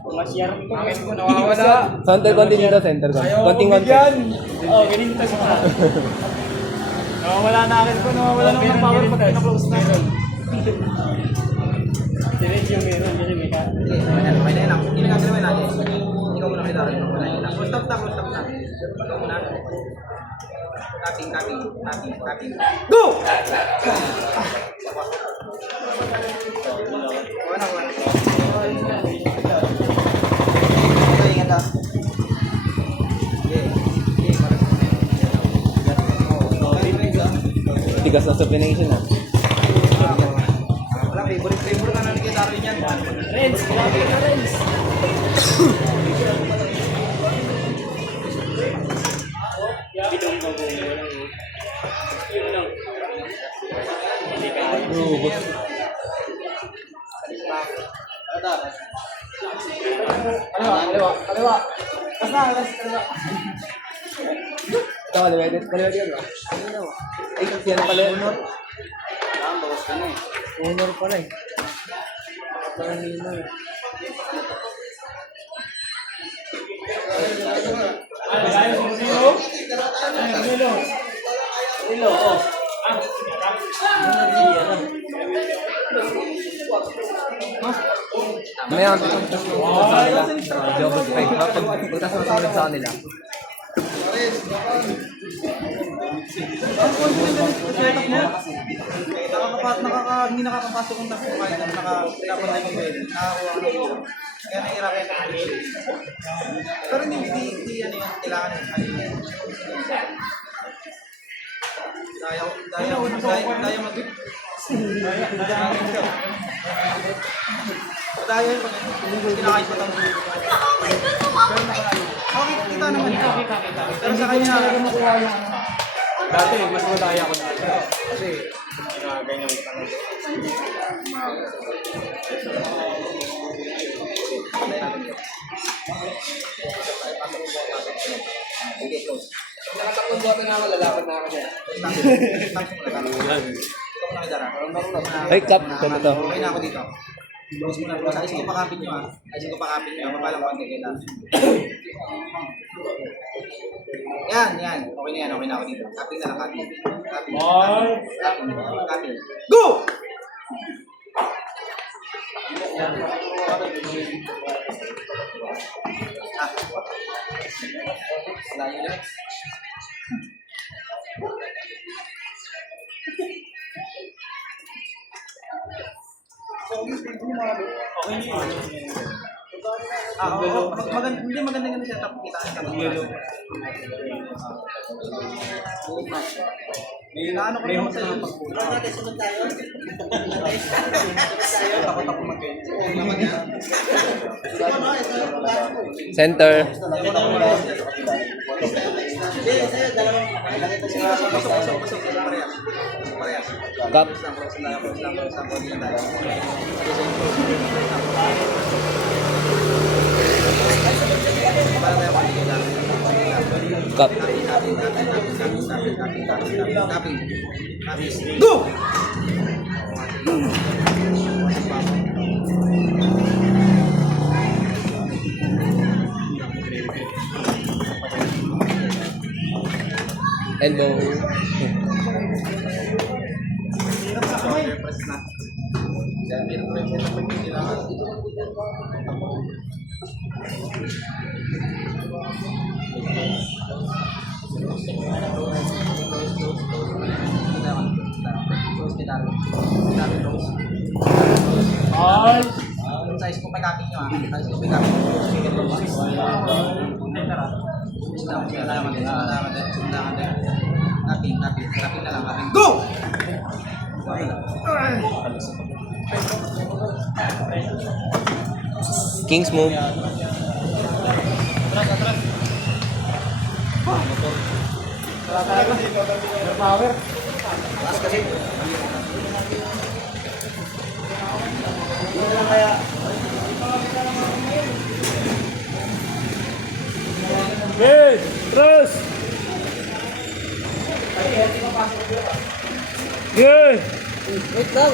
Masyar ko. Bakit mo nawawala? Center konti dito, center konti. Konting konti. Oh, ganito sa Nawawala na akin ko, nawawala naman ng power pag pina-close na. Diretso yung meron. Kasi may ka. Okay na yan. Hindi na gagawin natin. Ikaw muna kay Darwin. Full stop na. Ikaw muna. Tapping. Go! Ingat ah. Tigas ng supination ah. Wala, favorite ka na ni Darwin yan. Renz, grabe ka Renz. Bitong bago. Yun lang. Hindi ka Kaliwa. Kaliwa. Ito, kaliwa dito ba? Ay, yan pala yun. Honor pala eh. Parang nino eh. Hello, oh. Mayroon pagtas mo sa kanila. Double spike. Pagtas mo sa kanila. Hindi nakakapasok ng takbo kahit na pinapantay mo pwede. Nakakuha ka ng goal. Kaya nahihirapan ka ng goal. Pero hindi ano yun, kailangan yung Daya mag... Daya yun pag kinakain pa ng goal. Okay, kita naman ito. Pero sa kanya, makuha yung ano. Dati, mas madaya ako dito. Kasi, ganyan yung tanong. Okay, close. Nakatatlong bote na ako, lalapad na ako dyan. Ay, cut. Ganito. Okay na ako dito. Close mo na. Ayusin ko pakapit nyo ha. Ayusin ko pakapit nyo. Mapalang konti kayo lang. Yan. Okay na yan. Okay na ako dito. Kapit na lang. Kapit. Go! Wala yung lyrics. Hindi maganda nga setup kita sa yellow. Ano ko naman sa iyo? Natin sunod tayo. Takot ako mag-end. Center. Cup. Cup. Go! Elbow. Ay! Size ko may copy nyo ha. Size ko may copy nyo. Copy na lang. Go! King's move. Power. Taas kasi. Hey, terus. Hey. Wait lang.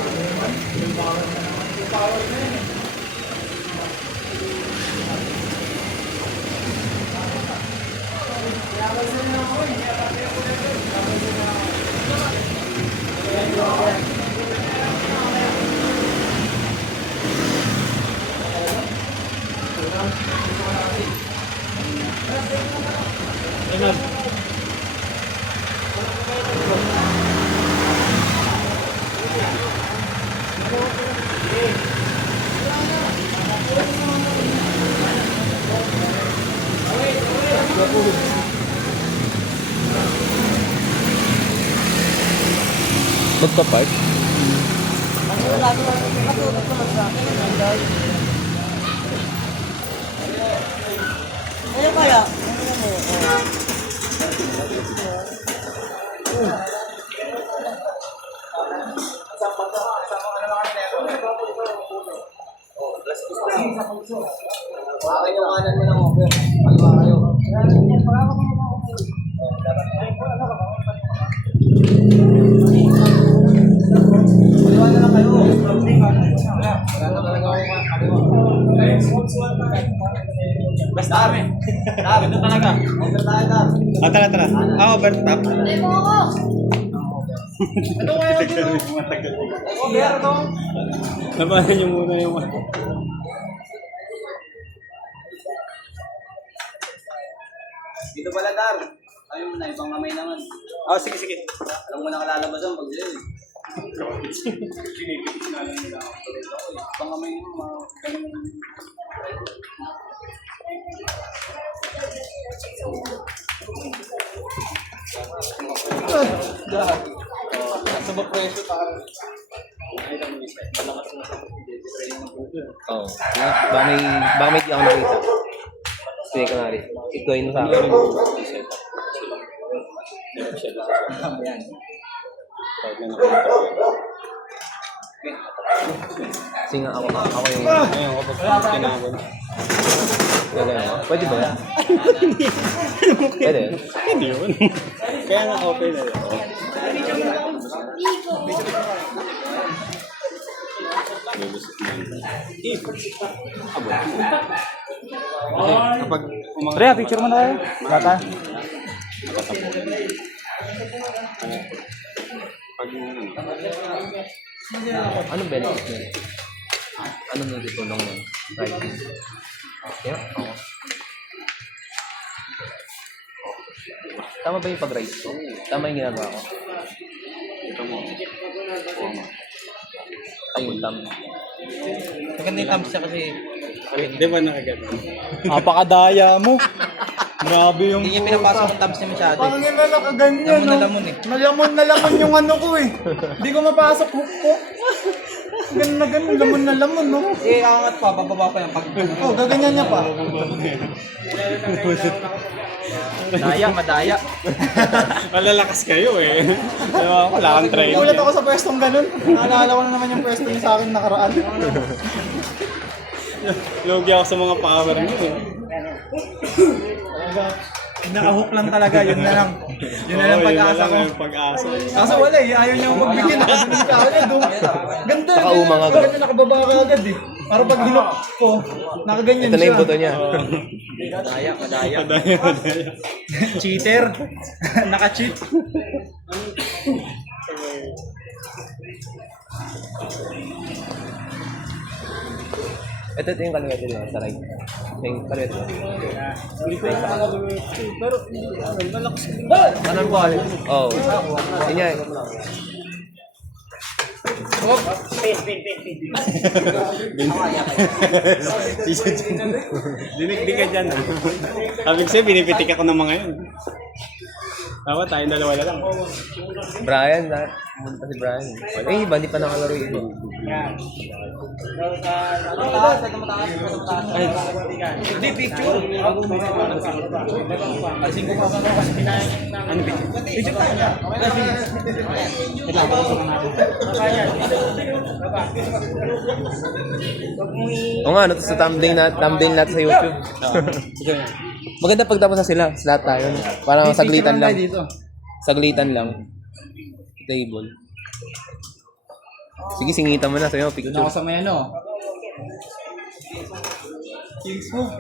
Magpa-park? Ano kaya? Akin yung kanan mo ng over. Ano kayo? Paliwan na lang kayo. Basta kami. Ito talaga. Over tayo na. Tara. Overtop. Ay mo ako! Over to. Nabahan niyo muna yung Dito pala, Dar. Ayaw mo na, ibang mamay naman. sige. Alam mo na kalalabasan pag dito. Ibang mamay naman. Sa ba presyo tayo? Oo. Baka may di ako nakita. Sige ka na rin. Ikuhin mo sa akin. Singa ako yung... Ayun, kapag kinabon. Pwede ba yan? Pwede. Hindi yun. Kaya nga okay na yun. Kapag Pre, picture mo na tayo. Bata. Anong benefit nyo? Anong natutulong nun? Right. Yeah? Oo. Tama ba yung pag-rise ko? Tama yung ginagawa ko? Ay, yung thumb. Maganda yung thumbs niya kasi Di ba nakagano? Napakadaya mo. Grabe yung hindi niya pinapasok ang thumbs niya masyado. Pangin na nakaganyan, Lamon na lamon eh. Nalamon na lamon yung ano ko eh. Hindi ko mapasok hook ko. Ganun na ganun, lamon na lamon, no? Eh, angat pa, bababa pa yan. Pag Oh, gaganyan niya pa. daya, madaya. Malalakas kayo eh. Diba? Wala kang train. Gulat ako sa pwestong ganun. Naalala ko na naman yung pwesto niya sa akin nakaraan. Lugi ako sa mga power niyo eh. Nakahook lang talaga, yun na lang. Yun na lang Oo, pag-asa ko. yung pag-asa. Kaso wala eh, ayaw niya magbigyan. Nakasunin ka agad. Oh. Ganda, Nakaumang agad. ganda nakababa ka agad eh. Para pag hinok ko, nakaganyan Ito na siya. yung buto niya. Madaya, madaya. Madaya. Cheater. Naka-cheat. Ito yung kaliwete nila sa right. Yung kaliwete nila. Pero malakas din. Anong po? Oo. Yun yan. Dinig ka dyan. Sabi ko sa'yo, binipitik ako ng mga yun. Dapat tayong dalawa na lang. Brian, pumunta si Brian. Eh, iba, hindi pa nakalaro yung iba. Hindi, picture. Pansin ko pa ba kasi kinain ng ano picture tayo. Oo nga, no, sa thumbnail natin sa YouTube. Maganda pagtapos na sila, lahat tayo. No? Parang saglitan lang. Saglitan lang. Table. Sige, singitan mo na sa'yo, Doon picture. ako sa may ano. Kings mo.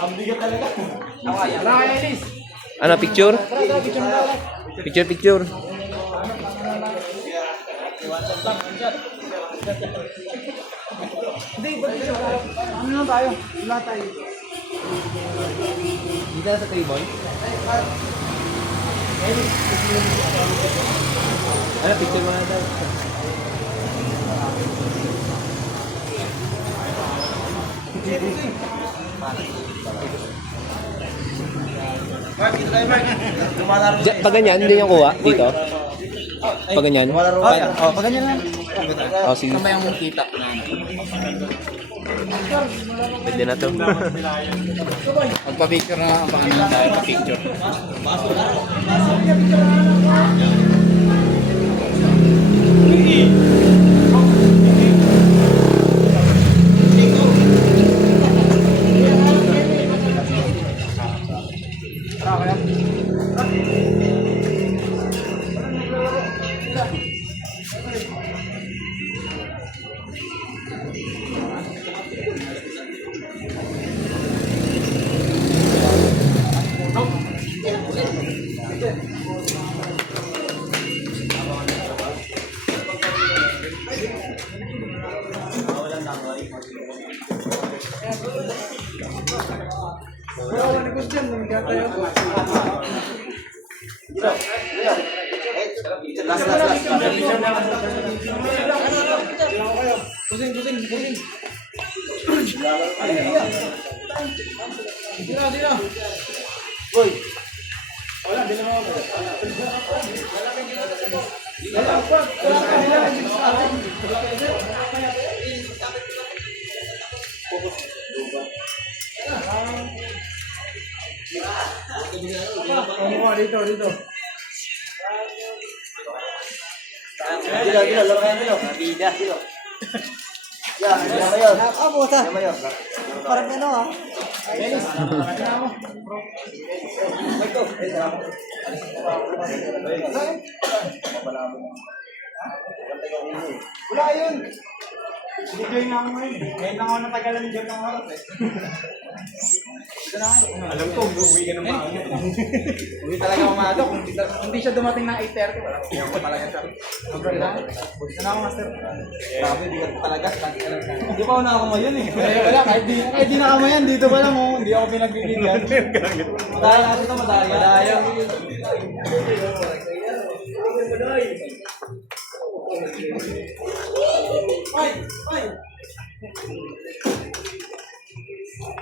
Ang bigat talaga. Tara kaya, Elis. Ano, picture? Tara, picture na tayo. Picture. Ano na tayo? Wala tayo. Dito na sa table? Ano, picture mo na tayo. Pag ganyan, hindi yung kuha dito. Pag ganyan. Pag ganyan lang. Oh, sige. Kamay ang kita. Pwede na to. Magpa-picture na ang pangalan tayo. Picture. Wala yun. Enjoy nga ako ngayon. Ngayon lang ako natagalan ng job ng oras eh. Alam ko, uwi ka ng maaga. Hindi talaga umaga. Kung hindi siya dumating ng 8:30, wala ko pa talaga siya. Sobrang lang. Buti na ako, master. Grabe, bigat talaga. Hindi pa ako nakakamayan eh. Wala, kahit di nakamayan, dito pa lang oh. Hindi ako pinagbibigyan. Madaya kasi ito, madaya. Madaya.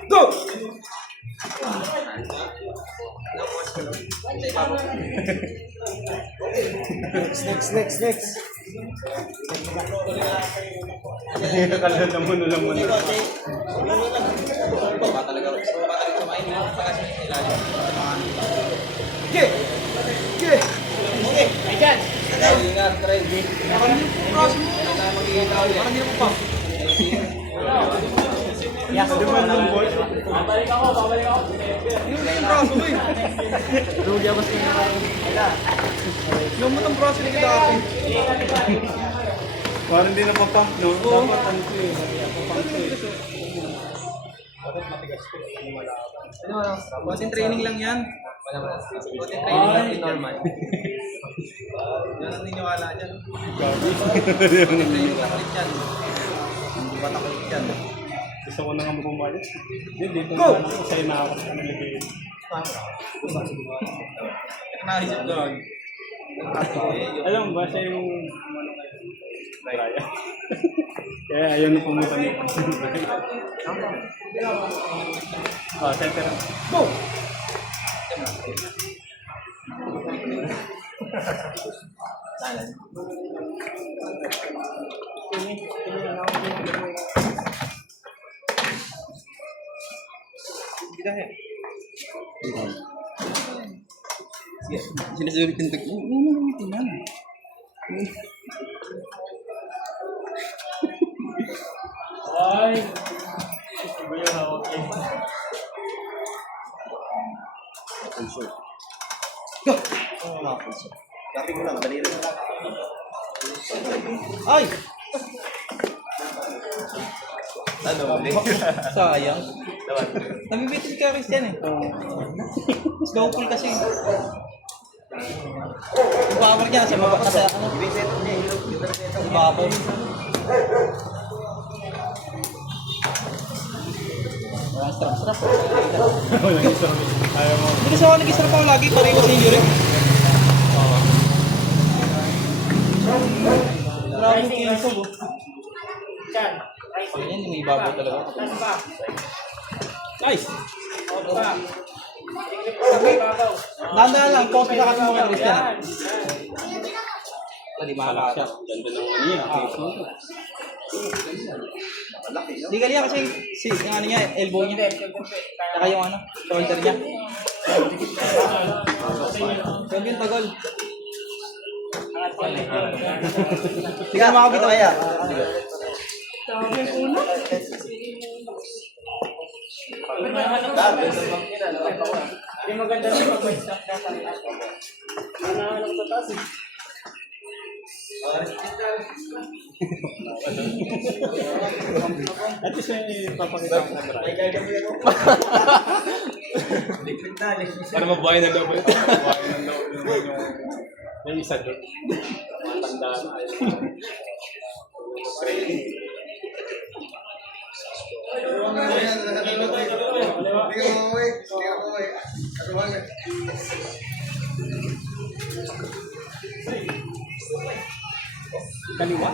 Go! Next. Kalala mo na lang mo na. Ingat, ready. Babalik ako. Yung mo itong braso ni kita dati. Parang hindi na mapump, no? Dapat ano ko eh. Mapump ko eh. Konting training lang yan. Konting training lang din normal. Yan ang niniwala dyan. Konting training lang ulit yan. Hindi ba nakulit yan? Gusto ko na nga bumalik. Dito na lang ako. Sa'yo na ako sa nalagay. Naisip doon. Alam mo ba, siya yung Raya. Kaya ayaw na pumunta niya. Center. Go! Sinusulit yung tag. Tingnan. Ay! Iba yung hawak eh. Tapi ko lang, dali rin. Ay! Ano, mali? Sayang. Nabibitin si Christian eh. Slow pull kasi. Yung power niya sa baba. Nasa ano? Sa babaw. Walang strap-strap. Hindi kasi ako nag-strap ako lagi. Pareho sa injury. Grabe yung kilso mo. Chan. Ayan, may ibabaw talaga. Saan ba? Nice! Out pa. Sige, babaw. Dahan-dahan lang. Pause pa kasi mo kay Christian. Yan. Hindi makakata. Ganda ng ano niya. Hindi kaya kasi yung ano niya, elbow niya. Saka yung ano, shoulder niya. Sabi yung tagol. Hindi ka makakita kaya. Hindi maganda na pag may stock na sa ano sa taas eh. At least may papakita ko na Para mabuhay na loob. yung isa doon. Matanda na. Kaliwa?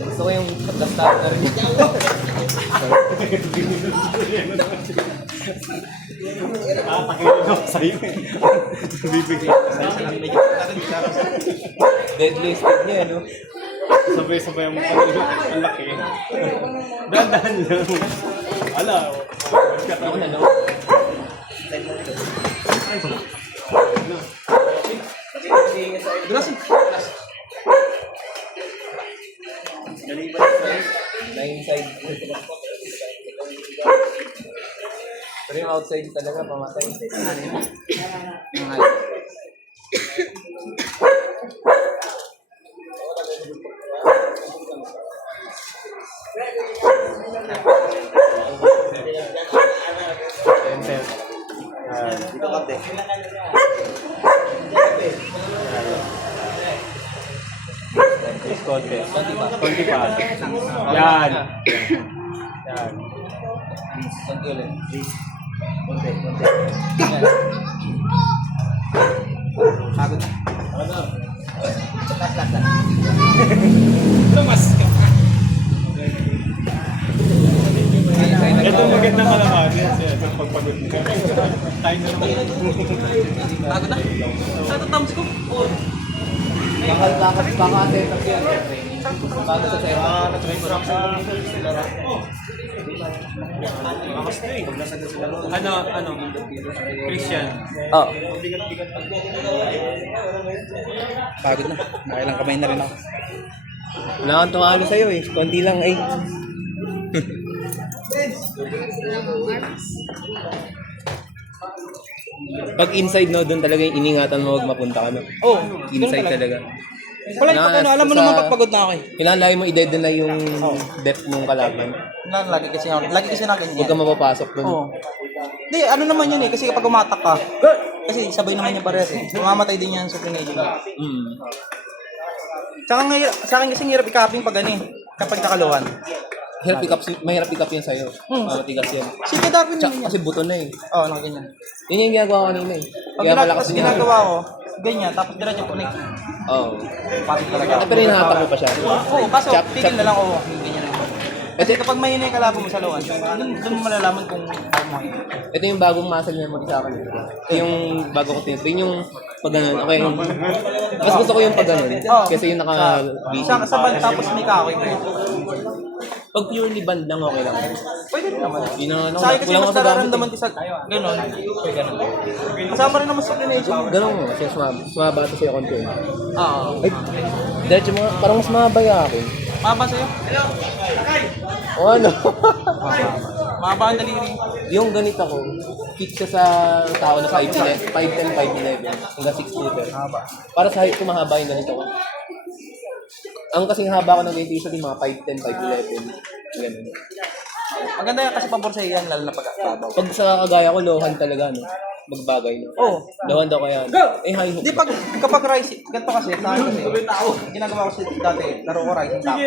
Gusto ko yung pagkastart na rin. Pakinig ako sa'yo. Bibigyan ko sa'yo. Deadly speed niya, no? Sabay-sabay ang mukha nila. Ang laki. Dahan-dahan lang. Ala. Ako na, no? Gracias. Na inside. Pero yung outside talaga, pamatay. Dito kate. Konti. Konti pa. Yan. Yan. Konti ulit. Konti, konti. Pagod. Lumas ka. Ito maganda malaman. Yan pagpagod ka. Tayo na naman. Pagod na. Sa thumbs ko. Bakal set up yan. Bago sa set up. Ano? Christian. Oh. Pagod na. Nakailang kamay na rin ako. Wala kang tumalo sa'yo eh. Konti lang eh. Pag inside no, doon talaga yung iningatan mo, huwag mapunta ka no. Oh, Inside talaga. Wala yung pagkano. Alam mo naman pagpagod na ako eh. Kailangan lagi mo i-dead na yung depth ng kalaban. Lagi kasi na ganyan. Huwag ka mapapasok doon. Oo. Hindi, ano naman yan eh. Kasi kapag umatak ka, kasi sabay naman yung parehas eh. Mamamatay din yan sa pinagin. Sa akin kasi hirap i-capping pag ano eh. Kapag nakaluhan. Mahirap pick up yan sa'yo. Matigas yan. Sige, Darwin Tsaka naman yan. kasi buto na eh. Oo, nakaganyan. Yun yung ginagawa ko kanina eh. Pag Kaya malakas kasi din ginagawa ko, ganyan, tapos diretso po, Oo. pati talaga. Pero hinahatak mo pa siya. Oo, kaso Chop, tigil chop. na lang, oo, ganyan na. Kasi kapag mahina yung kalaban mo sa loob, doon mo malalaman kung ano mo. Ito yung bagong muscle memory sa akin. Yung bago ko tinuturo. Yung pag ganun. Okay. Mas gusto ko yung pag ganun. Kasi yung naka-beat. Sa band tapos may kakoy mo. Pag purely band lang, okay lang. Pwede rin naman. Yun na, ano, Sa akin kasi kulang mas ako sa gamit. nararamdaman ko sa gano'n. Okay, gano'n. Kasama rin naman sa explanation. Ganun mo. Kasi sumaba ito sa'yo konti. Oo. Ay, diretso mo, parang mas mabaya ako. Maba sa'yo? O ano? Maba ang daliri. Yung ganito ko, fit siya sa tao na 5'10", 5'11", hanggang 6 footer. Para sa height ko mahaba yung ganito ko. Ang kasing haba ko ng ganito usually mga 5'10", 5'11". Ganun. Maganda yan kasi pabor sa iyan, lalo na pagkakabaw. Pag sa kagaya ko, lohan talaga, no? Magbagay, no? Oo. Lohan daw kaya. Eh, high hook. Hindi kapag rising, ganito kasi, sa akin kasi, ginagawa ko kasi dati, laro ko rising tapos.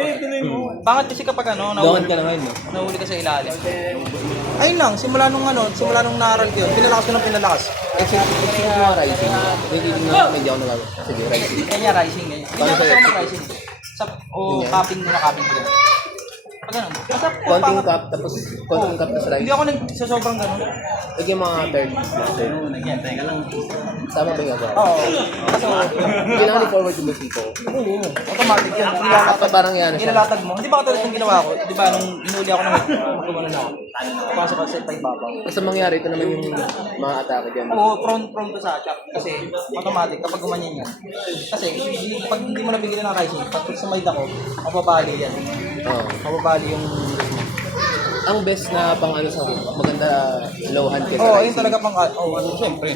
Bakit kasi kapag Lohan nahuli, ka na ngayon, no? nahuli ka sa ilalim. Ayun lang, simula nung naaral ko yun, pinalakas ko ng pinalakas. Eh, sige mga rising. Hindi na, medyo ako nalaro. Sige, rising. Kanya rising eh. Hindi ako sa rising. Cupping muna, cupping ko. Pag ganun. Basta Konting cup, tapos konting cup tapos Hindi rising. ako nagsasobrang ganun. Lagi yung mga third. Sama ba yung gagawa? Oo. Kaso, Hindi naman i-forward yung music ko. automatic yan. At parang yan. Inalatag mo. Hindi ba katulad ng ginawa ko? Di ba nung inuli ako ng magkumano na ako? Pasok ako sa pa ibabaw. Basta mangyari, ito naman yung mga atake dyan. Oo, prone to sa chop. Kasi automatic kapag gumanyan yan. Kasi pag hindi mo nabigyan ng rising, pag sumide ako, mababali yan. Oo. Mababali yung... Ang best na pang ano sa maganda low hand kesa Oo, rising. yun talaga pang... Siyempre.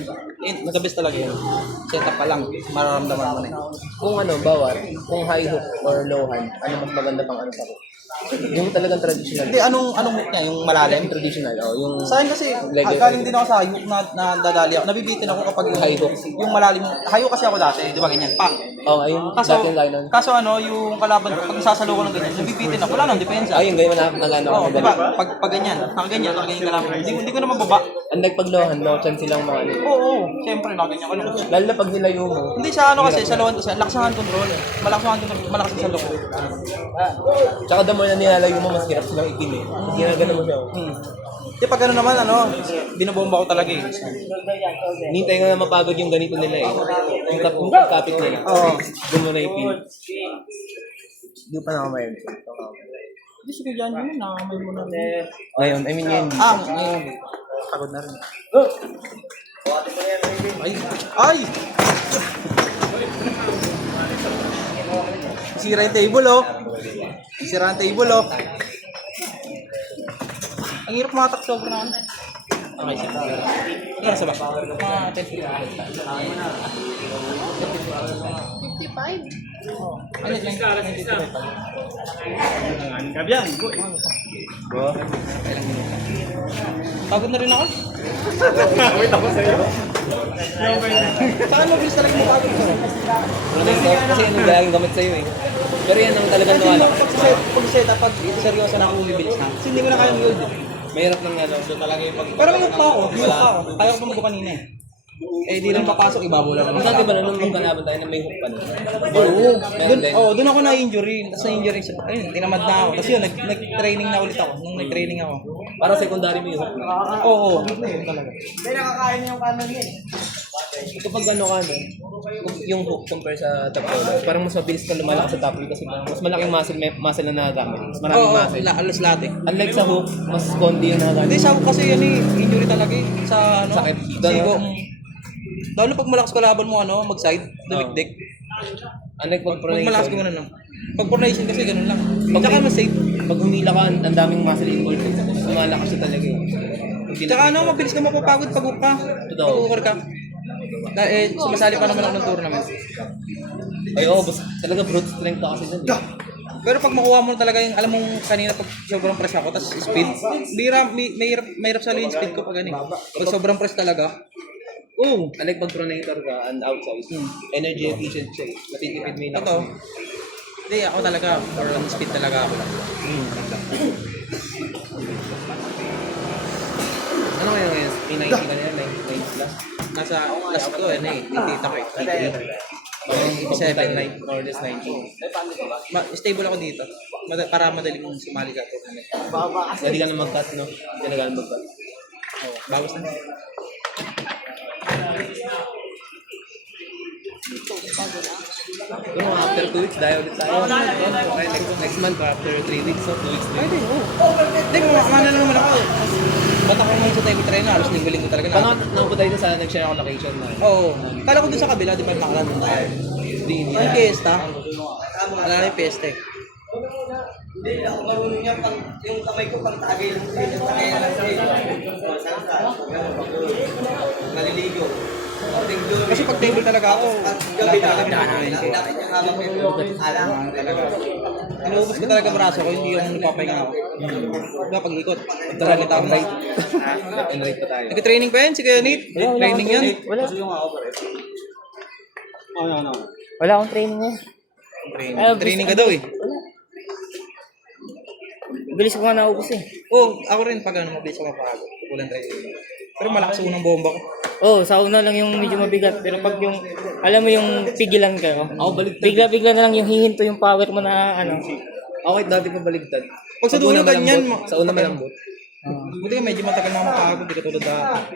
Nasa best talaga yun. Setup pa lang, mararamdaman mo na yun. Kung ano, bawat, kung high hook or low hand, ano mas maganda pang ano sa hook? Yung talagang traditional. Hindi, anong hook niya? Yung malalim? Yung traditional, yung... Sa akin kasi, galing din ako sa high hook na dadali ako. Nabibitin ako kapag yung High hook. Yung malalim. High hook kasi ako dati, di ba ganyan? Pang. Oh, ayun, Kaso, dati yung line on. kaso yung kalaban, pag nasasalo ko ng ganyan, nabibitin ako. Wala nang depensa. Ayun, ganyan na ano Oo, ako. di ba? Pag ganyan, nakaganyan kalaban. Hindi ko naman baba. Unlike pag low hand, no chance silang mga ano. Oo, siyempre, nakaganyan ko lang. Lalo na pag nilayo mo. Hindi sa ano kasi, sa lawan kasi, lakas ng hand control. Malakas ang hand control, malakas ang salo ko. Tsaka the more na nilalayo mo, mas hirap silang itin eh. Mas ginagano mo siya. Di pag gano'n naman, binabomba ko talaga eh. Nintay nga na mapagod yung ganito nila eh. Yung kapit nila. Oo. Doon mo na ipin. Hindi pa nakamayan. Hindi, sige dyan yun, nakamay mo na rin. Ngayon, I mean ngayon. Ngayon. Pagod na rin. Ay! Ay! Sira yung table, oh. Sira yung table, oh. Ang hirap matak sobrang ano. Okay, sige. Kaya sa ba? Mga 10 feet. 55. Ano yung pagod na rin ako. Wait ako sa'yo. Saan mabilis talaga mo pagod ko? Kasi yung laging gamit sa'yo eh. Pero yan ang talagang nawala. Pag seryoso na ako bumibilis na. Kasi hindi ko na kayang yield. Mahirap ng ano. Pero may hook pa ako. Kaya ko pa kanina eh. Eh, di lang papasok, ibabaw lang. Ang dati ba na nung magkalaban tayo na may hook pa nun? Oo. Meron din. Doon ako na-injury. Tapos na-injury siya. Ayun, tinamad na ako. Tapos yun, nag-training na ulit ako. Nung nag-training ako. Para secondary mo yung hook. Oo. Talaga. Kapag ano ka no, yung hook compare sa top roller, parang mas mabilis ka lumalakas sa top roller kasi mas malaking muscle na nagagamit. Mas maraming Oo, muscle. halos lahat eh. Unlike sa hook, mas konti yung nagagamit. Hindi, sa kasi yan eh. Injury talaga eh. Sa ano? Sakit. Sigo. Lalo pag malakas ko laban mo, mag-side, dumikdik. Unlike pag Pag malakas ko pronation. no. Pag pronation kasi ganun lang. Tsaka mas safe. Pag humila ka, ang daming muscle involved. Lumalakas siya talaga eh. Tsaka mabilis ka mapapagod pag hook ka. Totoo. Pag hook ka. Dahil sumasali pa naman ako ng tournament. Ay oo, talaga brute strength ka kasi dun eh. Pero pag makuha mo talaga yung, alam mong kanina pag sobrang press ako, tapos speed, may hirap salo yung speed ko pag ganun. Pag sobrang press talaga, Unlike pag pronator ka and outside, energy efficient siya eh. Matitipid mo yung lakas totoo. mo. Hindi, ako talaga, for on speed talaga ako lang. Ano kaya ngayon? P90 ka na yan? 90 plus? nasa last ko, ano eh, titita ko eh, 87. More or less 90. Stable ako dito. Para madaling sumali sa tournament. Hindi ka na mag-cut, no? Hindi ka na mag-cut. Bawas na. Yung mga after 2 weeks, dahil ulit tayo. Okay, next month, after 3 weeks, so 2 weeks. Pwede, oo. Hindi, kumana na naman ako. Ba't ako ngayon sa time train na, halos linggo-linggo talaga na. Paano nakapunta dito sa nag-share ako location na? Oo. Kala ko dun sa kabila, di ba nakalan doon tayo? Hindi Ang fiesta. Wala na yung fiesta eh. Kasi pag table talaga ako, wala talaga inuubos ko talaga braso ko, hindi yung napapahinga ako. Diba pag ikot, talaga tao na. Enrate pa tayo. Nag-training pa yan, si Kuya Nate. Training yan. Wala akong training eh. Training ka daw eh. Bilis ko nga naubos eh. Oo, ako rin pag ano, mabilis ako mapagod. Walang training. Pero malakas unang bomba ko. Oo, sa una lang yung medyo mabigat. Pero pag yung, alam mo yung pigilan ka. Baligtad. Bigla-bigla na lang yung hihinto yung power mo na ano. Okay, dati pa baligtad. Pag sa dulo ganyan, Sa una malambot. buti ka medyo matagal na ako mapagod, di ka tulad dati.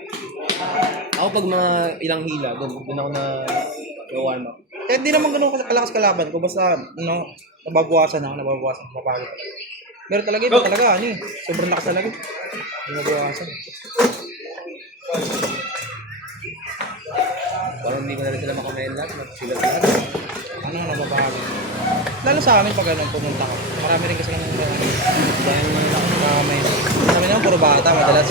Ako pag mga ilang hila, doon ako na warm up. Kaya hindi naman ganun kalakas kalaban ko, basta nababawasan mapagod. Pero talaga iba talaga, ano eh, sobrang lakas talaga. Hindi mabawasan. Parang hindi ko na rin sila makamayan lahat. Sila lahat. Ano nababagod. Lalo sa amin pag pumunta ka. Marami rin kasi kami Kaya naman lang. may kami naman puro bata madalas.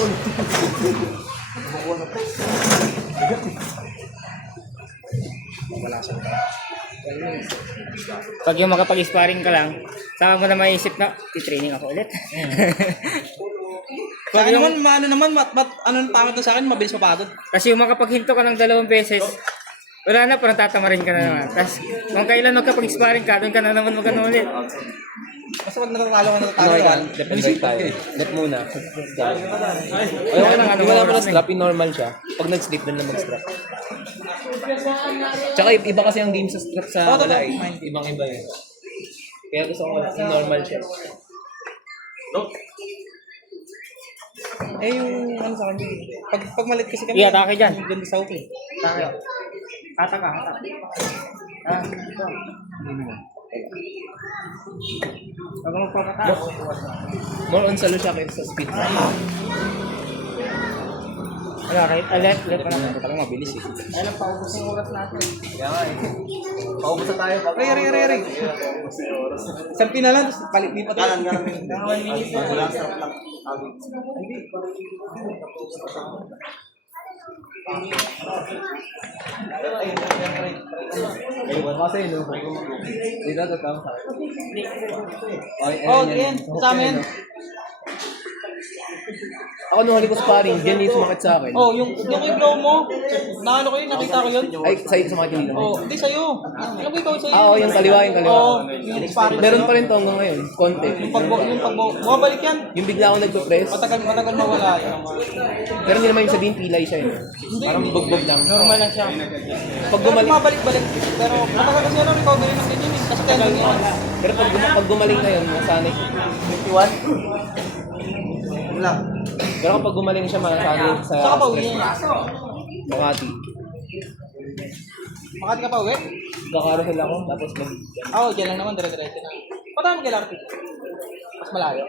Malasan ka. Pag yung makapag-sparring ka lang, saka mo na maisip na, titraining ako ulit. Sa akin naman, ano ang pangit na sa akin, mabilis mapagod. Kasi yung makapaghinto ka ng 2 beses, wala na, parang tatamarin ka na naman. Tapos kung kailan magkapag-sparring ka, doon ka na naman mag-ano ulit. Basta pag natatalo ka Depende tayo. Net muna. Ayoko na, di wala mo na strap, normal siya. Pag nag-slip, doon lang mag-strap. Tsaka iba kasi ang game sa strap sa wala eh. Ibang iba yun. Kaya gusto ko normal siya. Eh yung ano sa kanya, pag malit kasi kami, Atake dyan. ganda sa okay. Hata ka. Pag magpapataas. More on salo siya kaysa sa speed. Wala, right? Left pa naman. Talagang mabilis eh. Ayun ang paubos yung oras natin. Kaya nga eh. Paubos na tayo. Ray. Sampi na lang, tapos palit di pa tayo. 1 minute na. Kasi no. Dito tatama sa akin. Oh, yan. Kasama yan. Ako nung huli ko sparring, diyan yung sumakit sa akin. Oh, yung flow mo, naano ko yun, nakita ko yun. Ay, sa mga dito. Oh, hindi sa'yo. Alam ko ikaw sa'yo. Oo, yung kaliwa. Oo, yung sparring. Meron pa rin to hanggang ngayon. Konti. Yung bumabalik yan. Yung bigla akong nagpo-press. Matagal mawala yun. Pero hindi naman yung sabihin pilay siya eh. Parang bugbog lang. Normal lang siya. Pag gumaling, Bumabalik-balik. Pero matagal kasi ano, recovery ng ganyan eh. Kasi tendon yun. pero pag gumaling na yun, nasanay. 21? Wala. Pero kapag gumaling siya, masanay sa... Saka pa uwi. Makati. Makati ka pa uwi? Kakaroon ako, tapos mag... Oo, dyan lang naman, dire-diretso na. Paano mag-LRT? Mas malayo.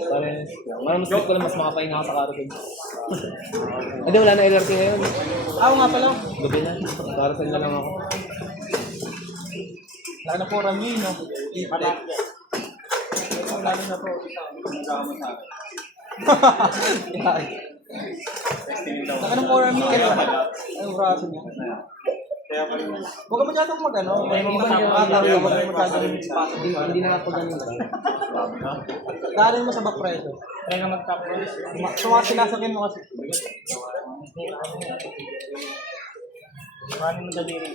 Parang mas ko lang mas makapahinga ako sa carousel. Hindi, wala na LRT ngayon. Oo nga pala. Gabi na. Carousel na lang ako. Lalo na po rami, no? Lalo na po. Lalo na po rami. Ang braso niya. Huwag ka masyadong mag-ano. May mga Hindi na ako ganun. daanin mo sa back pressure. Try na mag-top roll. Sinasakin mo kasi. Maraming madaliri.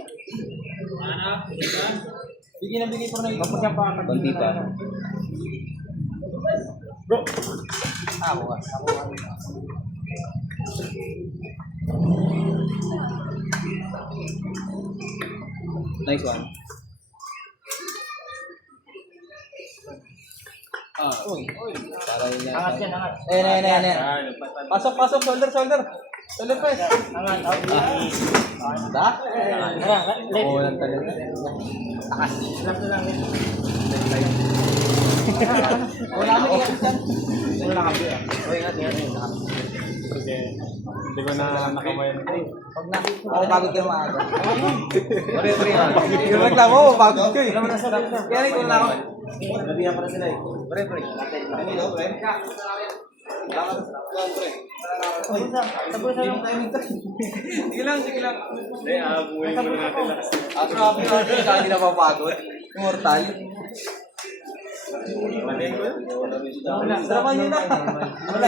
Bigyan na bigyan po na yun. Konti pa. Ako nga. Nice one. Para yun na. Angat yan, angat. Ayan. Pasok, shoulder. Shoulder press. Angat, out. Da? Left. Oo lang talaga. Left na lang. Wala kami ingat yan. Wala kami. Ingat. Hindi ko na nakamayan. Ako pagod ka maaga. Pre. Yung reklamo, pagod ka eh. Kaya rin kung na ako. Nabihan pa na sila eh. Pre. Kanino, pre? Sige lang. Hindi, aabuhin mo na natin lakas. Grabe natin, hindi na papagod. Immortal. Sarapan nyo na. Wala.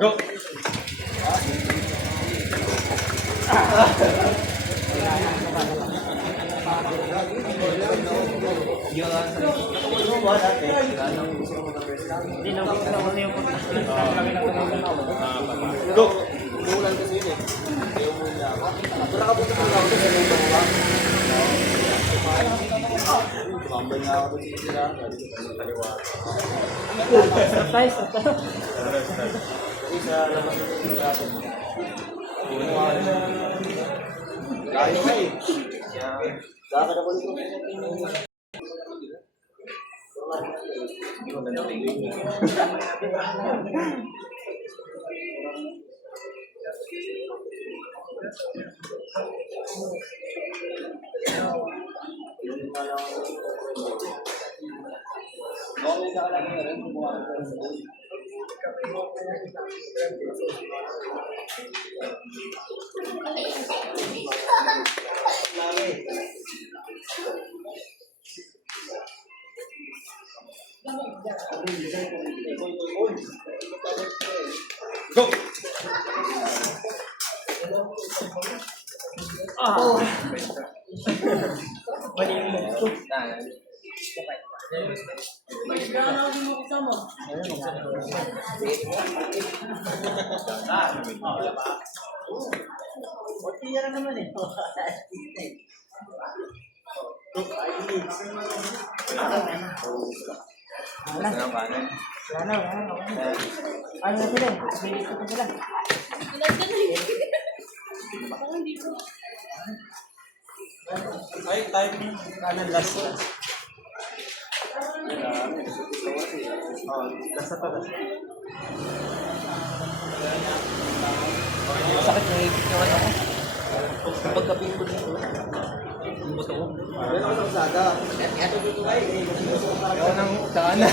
Go! Hindi na wala yung Go! surprise. Go! Ano na sila? Bilis na sila. Ay, time. Last. Masakit na ipit yung ano ko. Pagkapin ko dito. Yung buto ko. Yan ako sa saga. Ayaw nang saan na.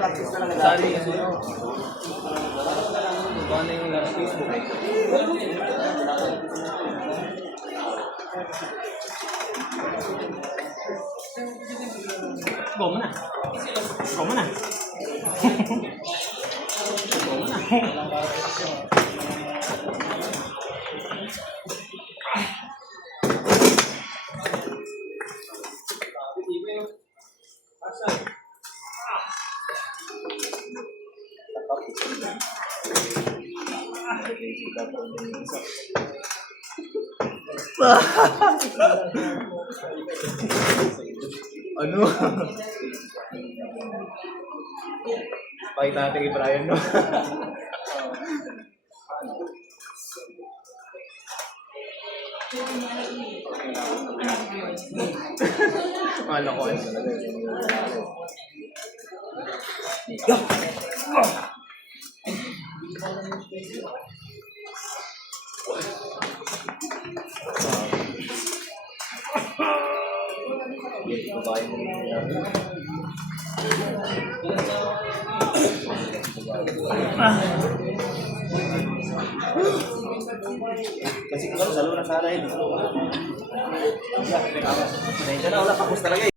Practice na lang. Sorry. Paano yung last Facebook? Go mo na. Go mo na. Go mo na. Ano? Pakita natin kay Brian, no? Mahal ako eh. Kasi kung lalo na sana yun. Wala, tapos talaga eh.